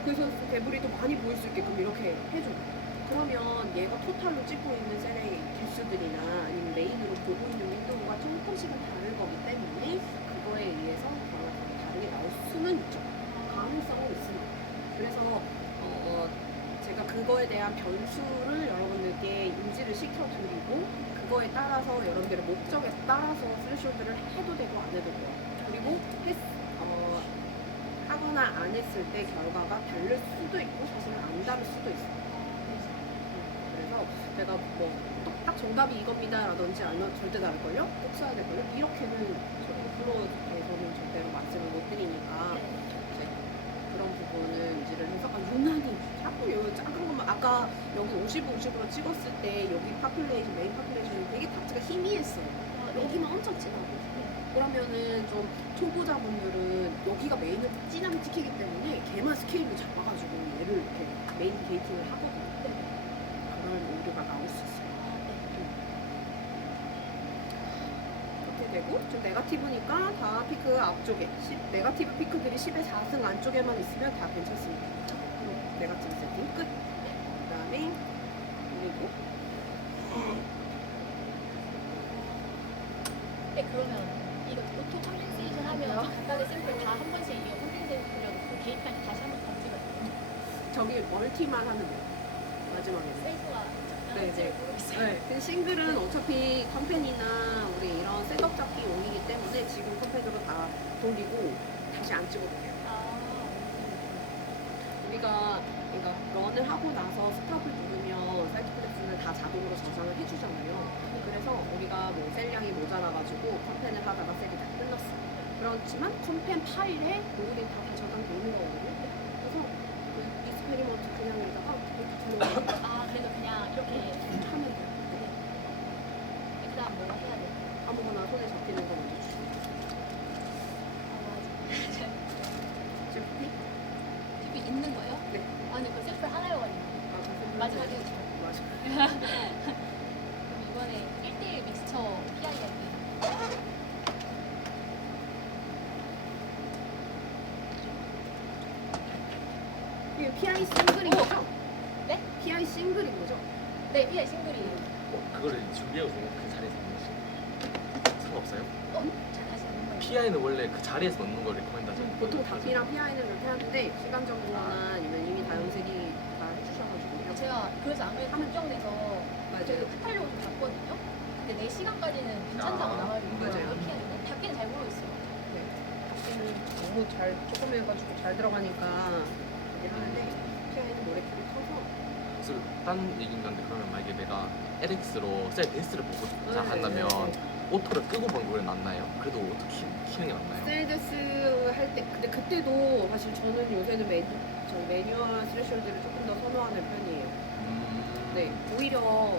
그래서 데브리도 많이 보일 수 있게끔 이렇게 해줘요. 그러면 얘가 토탈로 찍고 있는 셀의 개수들이나 아니면 메인으로 보고 있는 윈도우가 조금씩은 다를 거기 때문에 그거에 의해서 결과가 다르게 나올 수는 있죠. 가능성은 있습니다. 그래서 제가 그거에 대한 변수를 여러분들께 인지를 시켜드리고 그거에 따라서 여러분들의 목적에 따라서 스레숄드를 해도 되고 안 해도 돼요. 그리고 하거나 안 했을 때 결과가 다를 수도 있고 사실은 안 다를 수도 있어요. 그래서 제가 뭐 딱 정답이 이겁니다라든지 아니면 절대 다를걸요? 꼭 써야 될걸요? 이렇게는 저희 플로어에서는 절대로 말씀을 못 드리니까 이제 그런 부분을 인지를 해서 유난히 자꾸 여기 작은 것만 아까 여기 50으로 찍었을 때 여기 파퓰레이션 메인 파퓰레이션이 되게 다트가 희미했어요. 여기만 엄청 진하고 그러면은 좀 초보자분들은 여기가 메인을 진하게 찍히기 때문에 걔만 스케일로 잡아가지고 얘를 이렇게 메인 게이팅을 하거든요. 오류가 나올 수 있어요. 아, 네. 이렇게 되고 좀 네거티브니까 다 피크 앞쪽에 네거티브 피크들이 10의 4승 안쪽에만 있으면 다 괜찮습니다. 네거티브 세팅 끝. 그 다음에 그리고 네, 그러면 이거 오토 컴pen세이션 하면 각각의 샘플 다 한 번씩 이거 컴pen세이션 돌려놓고 개입할 때 다시 한 번 더 찍어요. 저기 멀티만 하면 돼요. 마지막에. 셀수가 네, 적당한지 네. 모르겠어요. 네, 그 싱글은 어차피 컴팬이나 우리 이런 셋업 잡기 용이기 때문에 지금 컴팬으로 다 돌리고 다시 안 찍어도 돼요. 아, 우리가 그러니까 런을 하고 나서 스톱을 누르면 사이트 플렉스는 다 자동으로 저장을 해주잖아요. 그래서 우리가 뭐 셀량이 모자라가지고 컴팬을 하다가 셀이 다 끝났어. 그렇지만 컴팬 파일에 모든 다 저장돼 있는 거거든요. 그래서 그 익스페리먼트 그냥 여기다가 이렇게 들어오면 아, 그래서 그냥 이렇게 하면 돼요. 그다음 뭐 해야 돼? 아무거나 손에 잡히는 거 먼저 주시면 돼요. 아, 맞아. GP? 집이 있는 거예요? 네. 아니, 그 샘플 하나여가지고 아, 그 마지막에 맞아. 그럼 이번에 1대1 믹스처 PI 할게요. 이게 PI 싱글인 거죠? 네? PI 싱글인 거죠? 네, PI 싱글이에요. 그거를 준비하고 그 자리에서 넣는 거 상관없어요? 잘 다시 한번 봐요. PI는 원래 그 자리에서 넣는 걸 리커멘드 하잖아요. 보통 답이랑 PI는 그렇게 하는데 시간적으로나 아니면 이미 다 염색이 다 해주셔가지고 이렇게 제가 그래서 아무래도 걱정돼서 맞아요. 카탈로그 좀 봤거든요. 근데 4시간까지는 괜찮다고 아, 나와있는 거예요. 맞아요. PI는. 답기는 잘 모르겠어요. 답기는 너무 잘 조금 해가지고 잘 들어가니까 이게 하는데 PI는 모레킬이 커서 그래서 딴 얘기인 건데 그러면 만약에 내가 LX로 셀 베이스를 보고 자 한다면 오토를 끄고 보는 게 낫나요? 그래도 오토 키는 게 낫나요? 셀데스 할 때 근데 그때도 사실 저는 요새는 매뉴얼 스레셜드를 조금 더 선호하는 편이에요. 네, 오히려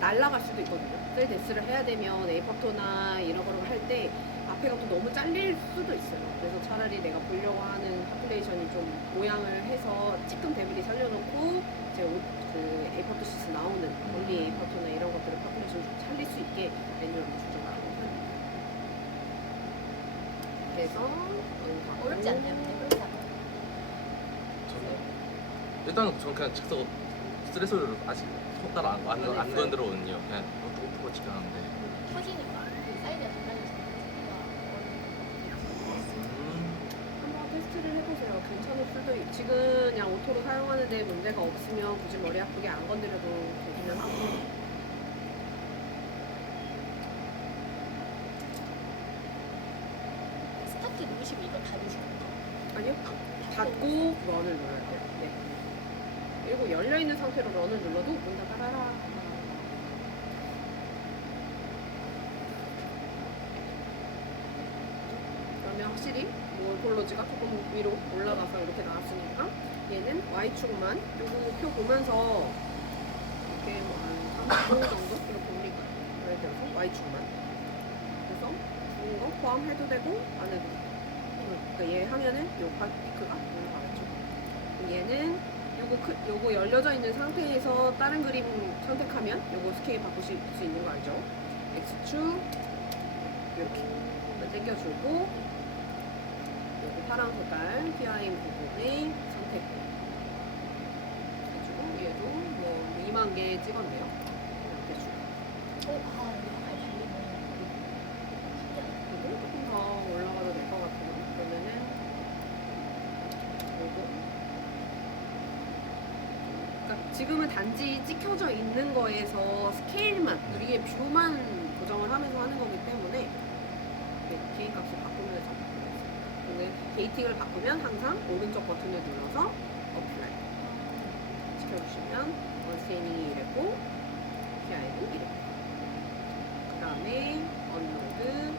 날아갈 수도 있거든요. 셀데스를 해야 되면 에이퍼토나 이런 거를 할 때 앞에가 또 너무 잘릴 수도 있어요. 그래서 차라리 내가 보려고 하는 파플레이션이 좀 모양을 해서 찌끔 데빌리 살려놓고 제 그 에이퍼토 시스 나오는 only 에이퍼토나 이런 것들을 파플레이션 좀 살릴 수 있게 매뉴얼을 조정하는 편입니다. 그래서 어렵지 않나요? 근데 그렇게 하면. 저는 일단은 저는 그냥 즉석 스트레스를 아직 손달 안 건드려오거든요. 그냥 오토로 지켜하는데. 터지는 거. 그 사이즈가 달라져서 한번 테스트를 해보세요. 괜찮을 수도 지금 그냥 오토로 사용하는데 문제가 없으면 굳이 머리 아프게 안 건드려도 되기는 하고. 스타트 누르시고 이거 닫으시면 아니요. 닫고 런을 눌러야 돼요. 네. 그리고 열려있는 상태로 런을 눌러도 문다 따라라. 그러면 확실히 몰폴로지가 조금 위로 올라가서 이렇게 나왔으니까 얘는 Y축만 요거 표 보면서 이렇게 뭐한 35 정도 이렇게 올릴 거예요. 예를 들어서 Y축만. 그래서 죽은 거 포함해도 되고 안 해도 되고. 그러니까 얘 하면은 요 피크가 올라가겠죠. 얘는 요거 열려져 있는 상태에서 다른 그림 선택하면 요거 스케일 바꾸실 수 있는 거 알죠? X축 이렇게 당겨주고 요거 파란 색깔 PIM 부분에 선택 해주고 얘도 뭐 2만 개 찍었네요. 이렇게 주고 아, 이거 잘 달리네. 그리고 조금 더 올라가도 될 것 같아요. 그러면은 요거 그러니까 지금은 단지 찍혀져 있는 거에서 스케일만 우리의 뷰만 고정을 하면서 하는 거기 때문에 게인 값을 바꾸면서 오늘 게이팅을 바꾸면 항상 오른쪽 버튼을 눌러서 어플라이 시켜주시면 원스테이닝이 이랬고 PI는 이랬고 그 다음에 언로드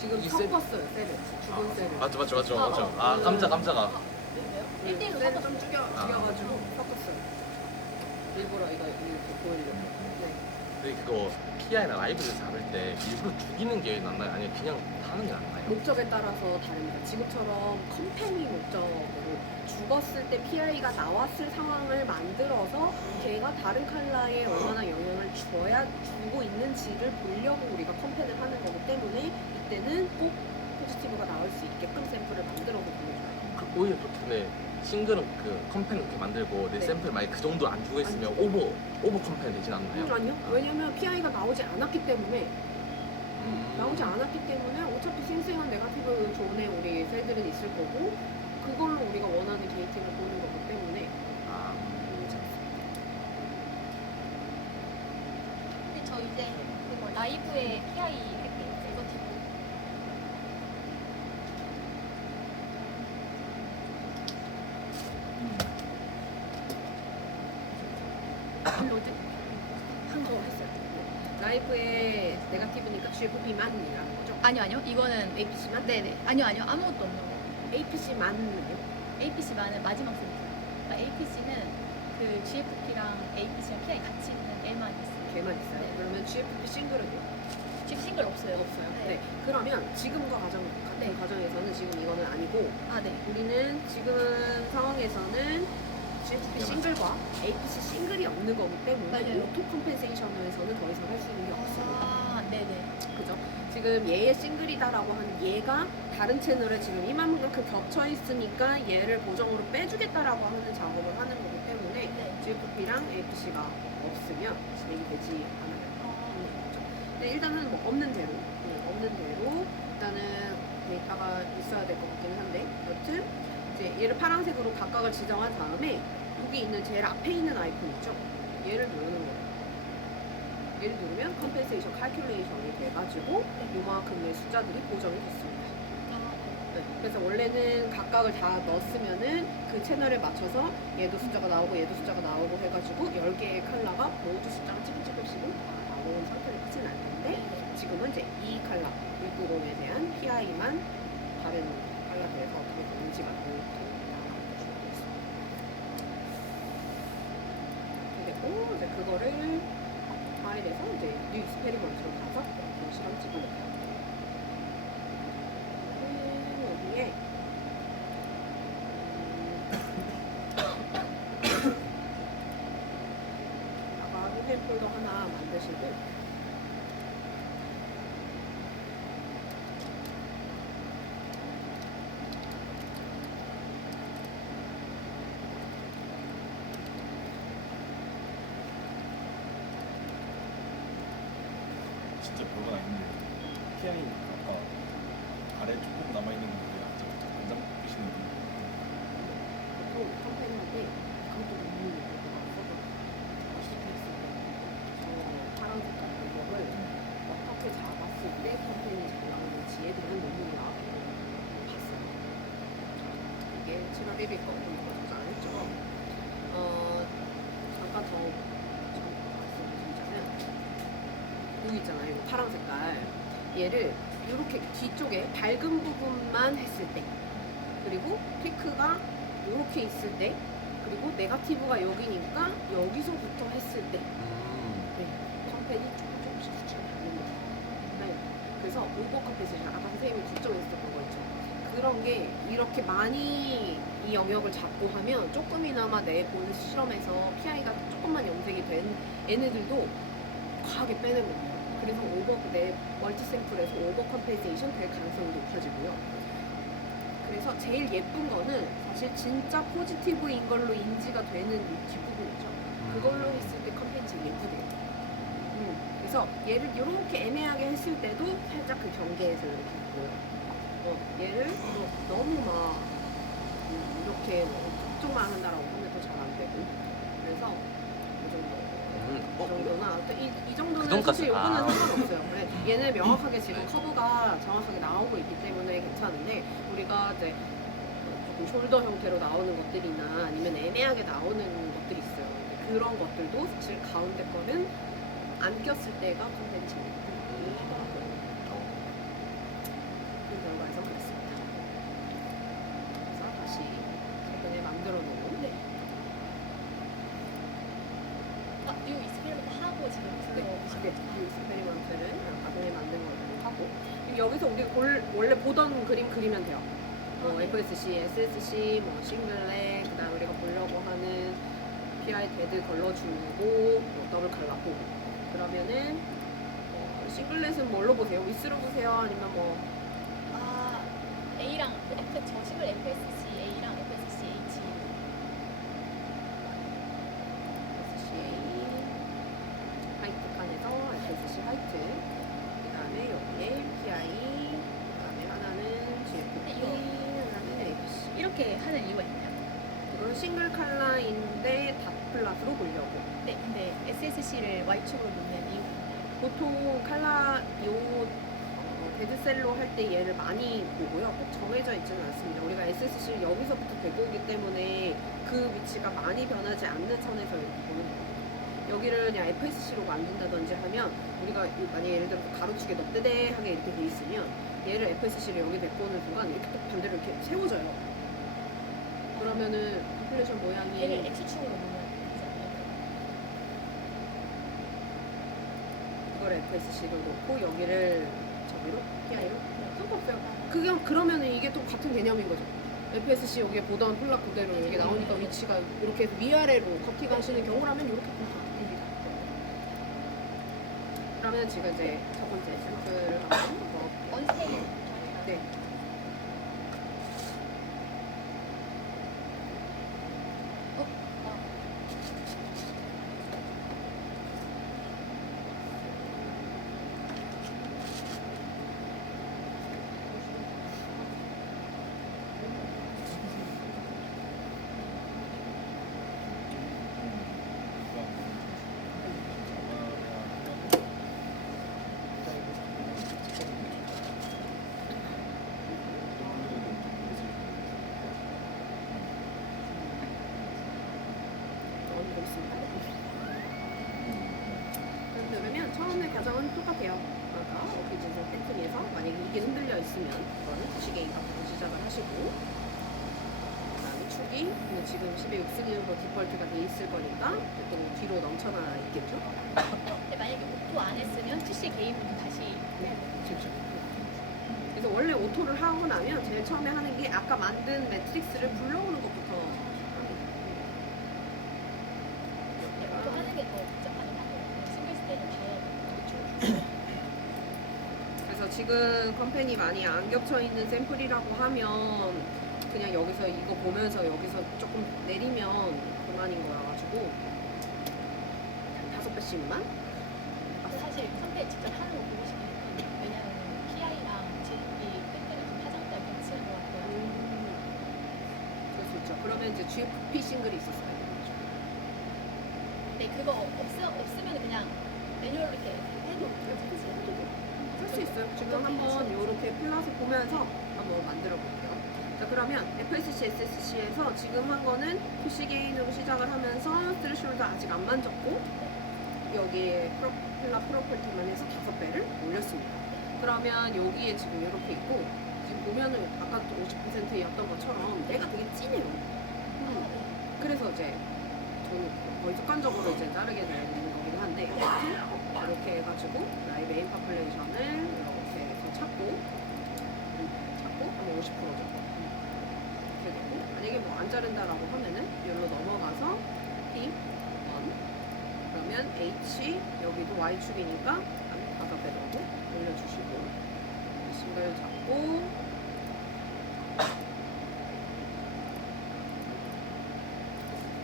지금 이 셀- 섞었어요 셀을 죽은 셀을 맞죠. 아 깜짝아. 왜요? 1대1로 셀을 섞어서 좀 죽여가지고 섞었어요. 일부러 이거 이렇게 보이려고. 네. 근데 그거 PI나 라이브를 잡을 때 일부러 죽이는 게 낫나요? 아니면 그냥 하는 게 낫나요? 목적에 따라서 다릅니다. 지금처럼 컴패니 목적으로 죽었을 때 PI가 나왔을 상황을 만들어서 걔가 다른 컬러에 얼마나 영향을 주고 있는지를 보려고 우리가 컴패를 하는 거기 때문에 이때는 꼭 포지티브가 나올 수 있게끔 샘플을 만들어서 보여줘요. 그 오히려 좋네. 싱글은 그 컴펜 이렇게 만들고 내 네. 샘플 만약 그 정도 안 주고 있으면 안 주고. 오버 컴펜 되진 않나요? 아니요. 왜냐면 PI가 나오지 않았기 때문에 음. 나오지 않았기 때문에 어차피 생생한 네거티브 존에 우리 셀들은 있을 거고 그걸로 우리가 원하는 게이팅을 보는 거기 때문에 아, 근데 저 이제 그거 라이브에 PI 할게요. 이거 tipo. 로드 한거 했어요. 라이브에 네거티브니까 GFP만이라는 거죠. 아니요. 이거는 APC만? 네네. 아니요. 아무것도 없는 거. APC만이요? APC만은 마지막 센터. 그러니까 APC는 그 GFP랑 APC랑 PI 같이 있는 애만 있어요. 걔만 있어요. 네. 그러면 GFP 싱글은요? 지금 싱글 없어요. 없어요. 네. 네. 그러면 지금과 같은 네. 과정에서는 지금 이거는 아니고 아 네. 우리는 지금 상황에서는 GFP 싱글과 APC 싱글이 없는 거기 때문에 맞아요. 오토 컴펜세이션에서는 더 이상 할 수 있는 게 없어요. 아 네네. 그죠? 지금 얘의 싱글이다라고 하는 얘가 다른 채널에 지금 이만큼 겹쳐 있으니까 얘를 보정으로 빼주겠다라고 하는 작업을 하는 거기 때문에 네. GFP랑 APC가 없으면 진행이 되지 않아요. 어, 근데 일단은 뭐 없는 대로 일단은 데이터가 있어야 될 것 같긴 한데 여튼 이제 얘를 파란색으로 각각을 지정한 다음에 여기 있는 제일 앞에 있는 아이콘 있죠? 얘를 누르는 거예요. 얘를 누르면 컴펜세이션 칼큘레이션이 돼가지고 요만큼의 숫자들이 보정이 됐습니다. 아, 네, 그래서 원래는 각각을 다 넣었으면은 그 채널에 맞춰서 얘도 숫자가 나오고 얘도 숫자가 나오고 해가지고 10개의 컬러가 모두 숫자가 찌글찌글씩 다 나오는 상태로 끝이 날 텐데 지금은 이제 이 컬러 윗부분에 대한 PI만 다른 컬러들에서 어떻게 되는지가 보여드립니다. 그리고 이제 그거를 파일에서 이제 뉴 익스페리먼트로 가서 실험 찍어볼게요. 여기에 아까 휴대 폴더 하나 만드시고 진짜 별건 아닌데 PI 아까 아래 조금 남아있는 거 안장 보시는 분 보통 컴페니한테 그것도 너무 써서 쉽게 했어요. 저 파란 색깔 방법을 어떻게 잡았을 때 컴페니 잘 나오는지에 대한 논문을 봤어요. 이게 7월 1일 거 저장 안 했죠. 잠깐 더 말씀드리자면 여기 있잖아요. 이 파란 색깔. 얘를 이렇게 뒤쪽에 밝은 부분만 했을 때 그리고 피크가 이렇게 있을 때 그리고 네거티브가 여기니까 여기서부터 했을 때 네, 컴펜이 조금씩 수치가 다릅니다. 네. 그래서 오버 컴펜세이션 아까 선생님이 걱정했었던 거 있죠. 그런 게 이렇게 많이 이 영역을 잡고 하면 조금이나마 내 보는 실험에서 PI가 조금만 염색이 된 얘네들도 과하게 빼는 거예요. 그래서 내 멀티 샘플에서 오버 컴펜세이션 될 가능성이 높아지고요. 그래서 제일 예쁜 거는 사실 진짜 포지티브인 걸로 인지가 되는 이 뒷부분이죠. 그걸로 했을 때 컴펜이 제일 예쁘대요. 그래서 얘를 이렇게 애매하게 했을 때도 살짝 그 경계에서 이렇게 있고요. 얘를 너무 막 이렇게 걱정만 한다라고 하면 또 잘 안 되고 그래서 이 정도. 이 정도는 아무튼 이 정도는 그 정도까지- 사실 요거는 아. 상관없어요. 네, 얘는 명확하게 지금 커브가 정확하게 나오고 있기 때문에 괜찮은데 우리가 이제 조금 숄더 형태로 나오는 것들이나 아니면 애매하게 나오는 것들이 있어요. 근데 그런 것들도 사실 가운데 거는 안 꼈을 때가 컨텐츠 하더라고요. 그 결과에서 그랬습니다. 그래서 다시 최근에 만들어 놓은 여기서 우리 원래 보던 그림 그리면 돼요. 뭐 아, 네. FSC, SSC, 뭐 싱글렛, 그다음 우리가 보려고 하는 PI 데드 걸러주고 뭐 더블 칼라 보고 그러면은 싱글렛은 뭘로 보세요? 위스로 보세요? 아니면 뭐 아, A랑 F, 저식을 FSC A랑 FSC H. FSCA 화이트 칸에서 FSC 화이트 그다음에 여기에 PI 그다음에 하나는 GFP 이거. 하나는 ABC 이렇게 하는 이유가 있나요? 이건 싱글 컬러인데 닷플랫으로 보려고 네, 근데 SSC를 Y축으로 놓는 이유가 있나요? 보통 칼라 데드셀로 할 때 얘를 많이 보고요. 꼭 정해져 있지는 않습니다. 우리가 SSC를 여기서부터 되고 오기 때문에 그 위치가 많이 변하지 않는 선에서 이렇게 보는 거예요. 여기를 그냥 FSC로 만든다든지 하면 우리가 만약에 예를 들어서 가로축에 넙대대하게 이렇게 돼 있으면 얘를 FSC를 여기 데리고 오는 순간 이렇게 또 반대로 이렇게 세워져요. 그러면은 인플레이션 모양이 얘를 X축으로 놓는 거잖아요. 이걸 FSC로 놓고 여기를 저기로 PI로 상관없어요. 네. 그러면은 이게 또 같은 개념인 거죠. FSC 여기에 보던 플랫 그대로 이게 나오니까 위치가 이렇게 해서 위아래로 커팅하시는 경우라면 이렇게 보면 됩니다. 그러면 지금 이제 첫 번째 샘플을 한번 먹어볼게요. 원스테이. 네. 어디로 있습니다. 그러면 처음에 과정은 똑같아요. 아까 오피지에서 팬트리에서 만약에 이게 흔들려 있으면 그거는 부시게임부터 시작을 하시고 그다음에 축이 근데 지금 10의 6승으로 디폴트가 돼 있을 거니까 보통 뒤로 넘쳐나 있겠죠? 근데 만약에 오토 안 했으면 TC 게임부터 다시 네, 그렇죠. 그래서 원래 오토를 하고 나면 제일 처음에 하는 게 아까 만든 매트릭스를 불러오는 것부터 합니다. 오토 하는 게 더 복잡하긴 하고 싱글스 때는 다 그래서 지금 컴팬이 많이 안 겹쳐 있는 샘플이라고 하면 그냥 여기서 이거 보면서 여기서 조금 내리면 그만인 거여가지고 한 5배씩만 사실 컨텐츠 직접 하는 거 보고 싶긴 해요. 왜냐면 PI랑 GFP 팬들은 좀 화장 때문에 치는 것 같고요. 그럴 수 있죠. 그러면 이제 GFP 싱글이 있었어요. 근데 그거 없으면 그냥 매뉴얼로 이렇게 해도 괜찮지. 할 수 있어요. 지금 한번 이렇게 플랫을 보면서 한번 만들어 볼게요. 자 그러면 FSC, SSC에서 지금 한 거는 푸시 게인으로 시작을 하면서 스트레스홀더 아직 안 만졌고 여기에 플라 프로퍼티만 해서 5배를 올렸습니다. 그러면 여기에 지금 이렇게 있고 지금 보면은 아까 50%였던 것처럼 얘가 되게 진해요. 그래서 이제 저는 거의 습관적으로 이제 자르게 되는 거긴 한데 이렇게 해가지고 나의 메인 파플레이션을 이렇게 해서 찾고 한 50% 정도 이렇게 되고 만약에 뭐 안 자른다라고 하면은 여기로 넘어가서 P1 그러면 H 여기도 Y축이니까 한 5배 정도 올려주시고 싱글 잡고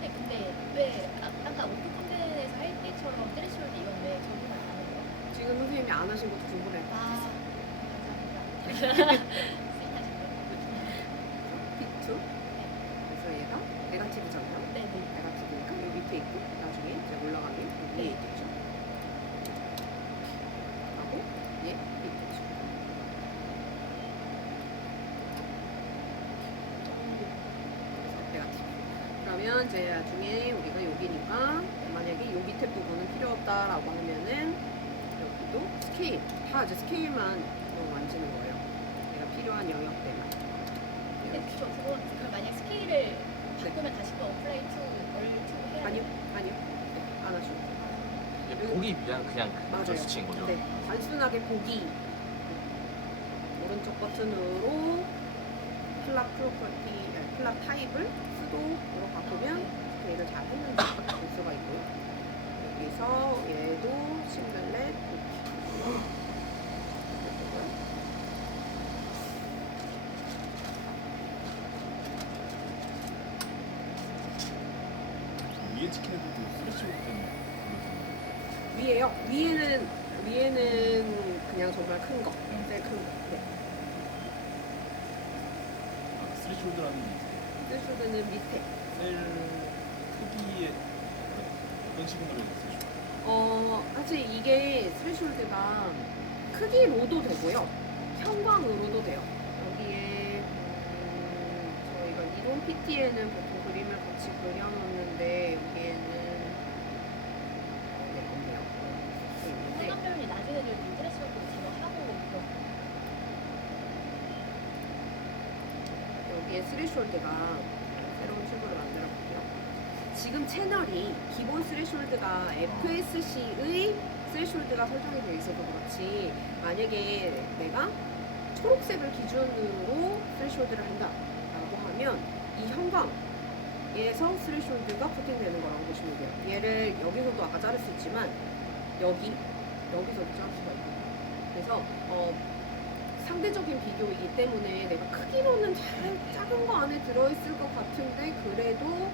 근데 왜 아까 오토 컨텐츠에서 할 때처럼 트레시홀드 이건 왜 적용 안 하는 거예요? 지금 선생님이 안 하신 것도 궁금해요. 아, 감사합니다. P2 그래서 얘가 네가티브잖아요. 네네. 네가티브니까 여기 밑에 있고 나중에 이제 올라가면 여기 위에 있겠죠. 하고 얘 P2 그래서 네가티브 그러면 이제 나중에 우리가 여기니까 만약에 요 밑에 부분은 필요 없다라고 하면은 여기도 스케일 다 이제 스케일만 만지는 거예요. 내가 필요한 영역대만. 근데 그건 만약 스케일을 바꾸면 다시 또 어플라이 투 얼투 해야 아니요, 돼요? 아니요, 안 하죠. 이게 보기 위한 그냥 맞아요. 그 수치인 거죠. 네, 단순하게 보기. 오른쪽 버튼으로 플랍 타입을 수동으로 바꾸면 스케일을 잘 했는지 볼 수가 있고요. 여기서 얘도 싱글렛 위에 치킨에도 스트레칭 때문에 위에요. 위에는 그냥 정말 큰 거, 제일 큰 거. 네. 아, 스트레칭라는 게 스쇼드는 밑에. 셀 크기에 어떤 식으로 스트레칭? 사실 이게 스레숄드가 크기로도 되고요. 형광으로도 돼요. 여기에 저희가 이론 PT에는 보통 그림을 같이 그려놓는데 여기에는 네, 없네요. 있는데 상관별이 나중에 좀 인터넷으로 제거하고 여기에 스레숄드가 새로운 튜브를 만들어 볼게요. 지금 채널이 기본 스레숄드가 FSC의 스레숄드가 설정이 되어 있어서 그렇지, 만약에 내가 초록색을 기준으로 스레숄드를 한다라고 하면 이 형광에서 스레숄드가 코팅되는 거라고 보시면 돼요. 얘를 여기서도 아까 자를 수 있지만 여기서도 자를 수가 있고, 그래서 상대적인 비교이기 때문에 내가 크기로는 잘 작은 거 안에 들어있을 것 같은데 그래도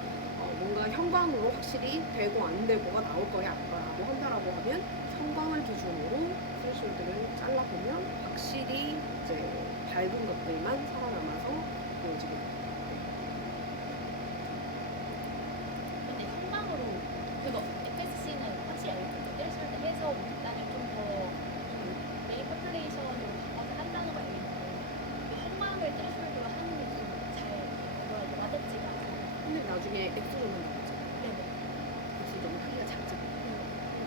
뭔가 형광으로 확실히 되고 안 되고가 나올 거야 라고 한다라고 하면 형광을 기준으로 스레숄드를 잘라보면 확실히 이제 밝은 것들만 살아남아서 보여지게 됩니다. 근데 형광으로 그거 FSC는 확실히 인터넷으로 해서 나중에 좀더 메인 퍼플레이션으로 바꿔서 한다는 걸 알겠는데 형광을 트레스홀드로 하는 게 좀 잘 와닿지가 않아요. 근데 나중에 엑스로는 나오죠. 네네. 엑스로는 크기가 작잖아요.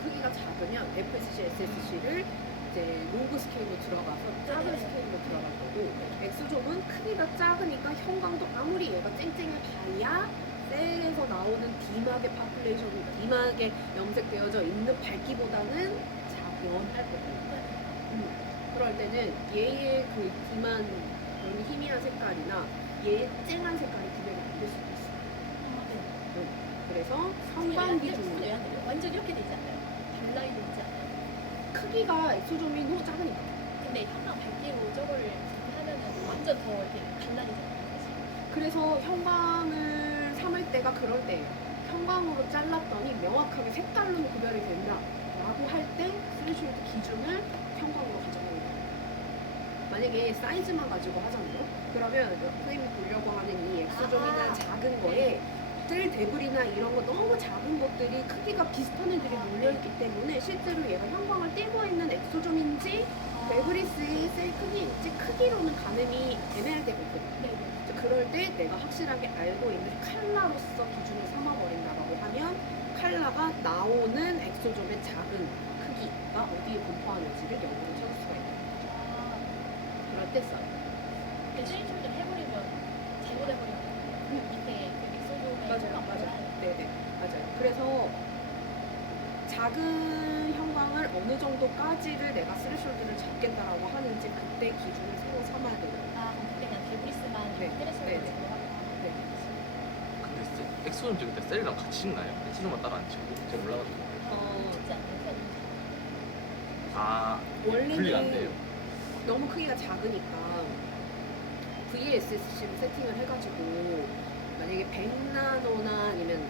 크기가 작으면 FSC, SSC를 이제 로그 스케일로 들어가서 작은 네네. 스케일로 들어갈 거고, 엑스좀은 크기가 작으니까 형광도 아무리 얘가 쨍쨍해 봐야 셀에서 나오는 디막의 파퓰레이션이 디막에 염색되어져 있는 밝기보다는 자연할 거거든요. 그럴 때는 얘의 그 디만 그런 희미한 색깔이나 얘의 쨍한 색깔이 구별이 안 될 수도 있어요. 그래서 형광 기준으로 완전 이렇게 되지 않나요? 달라이 되지 않나요? 크기가 엑소점이 너무 작으니까. 근데 형광 밝기로 저거를 하면은 완전 더 이렇게 달라지잖아요. 사실. 그래서 형광을 삼을 때가 그럴 때예요. 형광으로 잘랐더니 명확하게 색깔로 구별이 된다라고 할 때 스레숄드 기준을 형광으로 가져가는 거예요. 만약에 사이즈만 가지고 하잖아요. 그러면 선생님이 보려고 하는 이 엑소점이나 작은 거에 셀 데브리나 이런 거 너무 작은 것들이 크기가 비슷한 애들이 몰려있기 때문에 실제로 얘가 형광을 띠고 있는 엑소점인지 데브리스의 셀 크기인지 크기로는 가늠이 애매할 때가 있거든요. 네네. 그래서 그럴 때 내가 확실하게 알고 있는 칼라로서 기준을 삼아버린다고 하면 칼라가 나오는 엑소점의 작은 크기가 어디에 분포하는지를 영어로 찾을 수가 있어요. 그럴 때 써요. 근데 트레이닝을 해버리면 잘못해버리면 밑에 그 엑소돔의 맞아요. 네네. 맞아요. 그래서 작은 형광을 어느 정도까지를 내가 스레숄드를 잡겠다라고 하는지 그때 기준을 새로 삼아야 돼요. 그냥 데브리스만 네. 트레스홀드 네네. 제거하고 네. 근데 엑소점 찍을 때 셀이랑 같이 있나요? 엑소점만 따로 안 찍고? 제가 몰라가지고. 있지 않나요? 아, 분리가 안 돼요. 원래는 너무 크기가 작으니까 VSC로 세팅을 해가지고 만약에 100나노나 아니면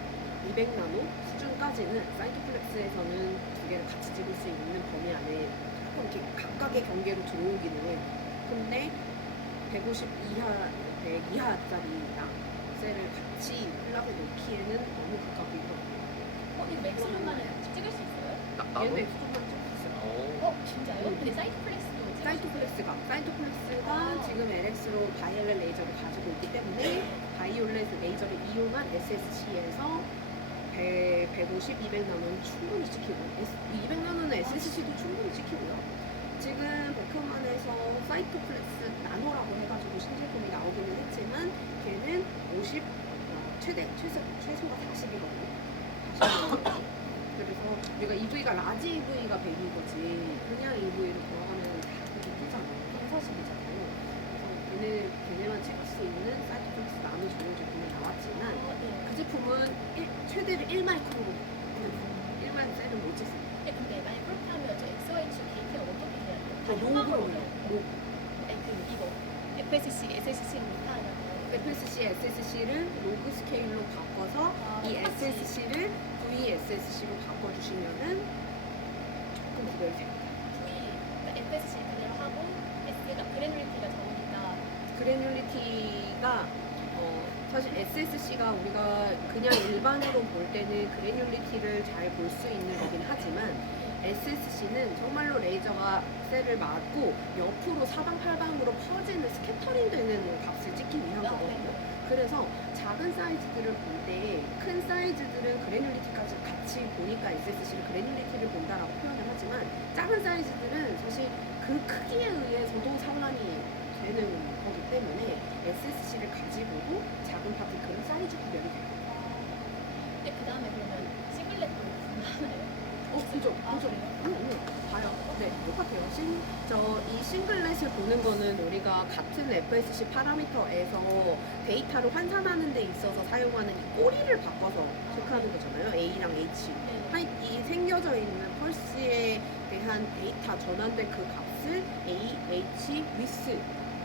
200나노 수준까지는 사이토플렉스에서는 두 개를 같이 찍을 수 있는 범위 안에 조금 이렇게 각각의 경계로 들어오기는 해요. 근데 150 이하, 100 이하짜리랑 셀을 같이 플랍에 놓기에는 너무 가깝게 있거든요. 이 엑소돔만은 찍을 수 있어요? 나도? 얘는 엑스조만 찍었어요. 진짜요? 근데 사이트플렉스도 사이토플렉스가 지금 LX로 바이올렛 레이저를 가지고 있기 때문에 바이올렛 레이저를 이용한 SSC에서 150, 200나노는 충분히 찍히고 200나노는 SSC도 충분히 찍히고요. 지금 베크만에서 사이토플렉스 나노라고 해가지고 신제품이 나오기는 했지만 걔는 50, 최소가 40이거든요. 40. 그래서 우리가 EV가 라지 EV가 100인 거지 그냥 EV로 돌아가면 다 그렇게 뜨잖아요. 40이잖아요. 1마이크로 1마이크로 셀을 못 찍습니다. 근데 만약 그렇게 하면 저 XOH 게이트가 어떻게 해야 돼요? 다 로그로 현방으로 올려요. 해요. 로그. 아니 그 이거 FSC, SSC를 못 하냐고. FSC, SSC를 로그 스케일로 바꿔서 이 SSC를 VSSC로 바꿔주시면은 조금 구별이 됩니다. 그러니까 FSC 그대로 하고 S가 그래놀리티가 적으니까 그래놀리티가 사실 SSC가 우리가 그냥 일반으로 볼 때는 그래놀리티를 잘 볼 수 있는 거긴 하지만 SSC는 정말로 레이저가 셀을 맞고 옆으로 사방팔방으로 퍼지는 스캐터링 되는 값을 찍기 위한 거거든요. 그래서 작은 사이즈들을 볼 때 큰 사이즈들은 그래놀리티까지 같이 보니까 SSC를 그래놀리티를 본다라고 표현을 하지만 작은 사이즈들은 사실 그 크기에 의해서도 상관이 되는 거기 때문에 SSC를 가지고도 작은 파티클은 사이즈 구별이 돼요. 근데 그 다음에 그러면 시글렛도 하나요? 그죠? 아, 그죠? 그래요? 봐요. 네, 똑같아요. 이 싱글렛을 보는 거는 우리가 같은 FSC 파라미터에서 데이터를 환산하는 데 있어서 사용하는 이 꼬리를 바꿔서 체크하는 거잖아요. A랑 H. 네. 이 생겨져 있는 펄스에 대한 데이터 전환된 그 값을 A, H, with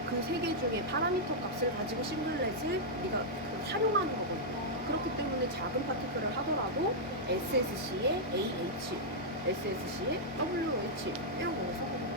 그 세 개 중에 파라미터 값을 가지고 싱글렛을 우리가 활용하는 거거든요. 그렇기 때문에 작은 파티클을 하더라도 SSC에 AH, SSC에 WH 이런 거를 써요.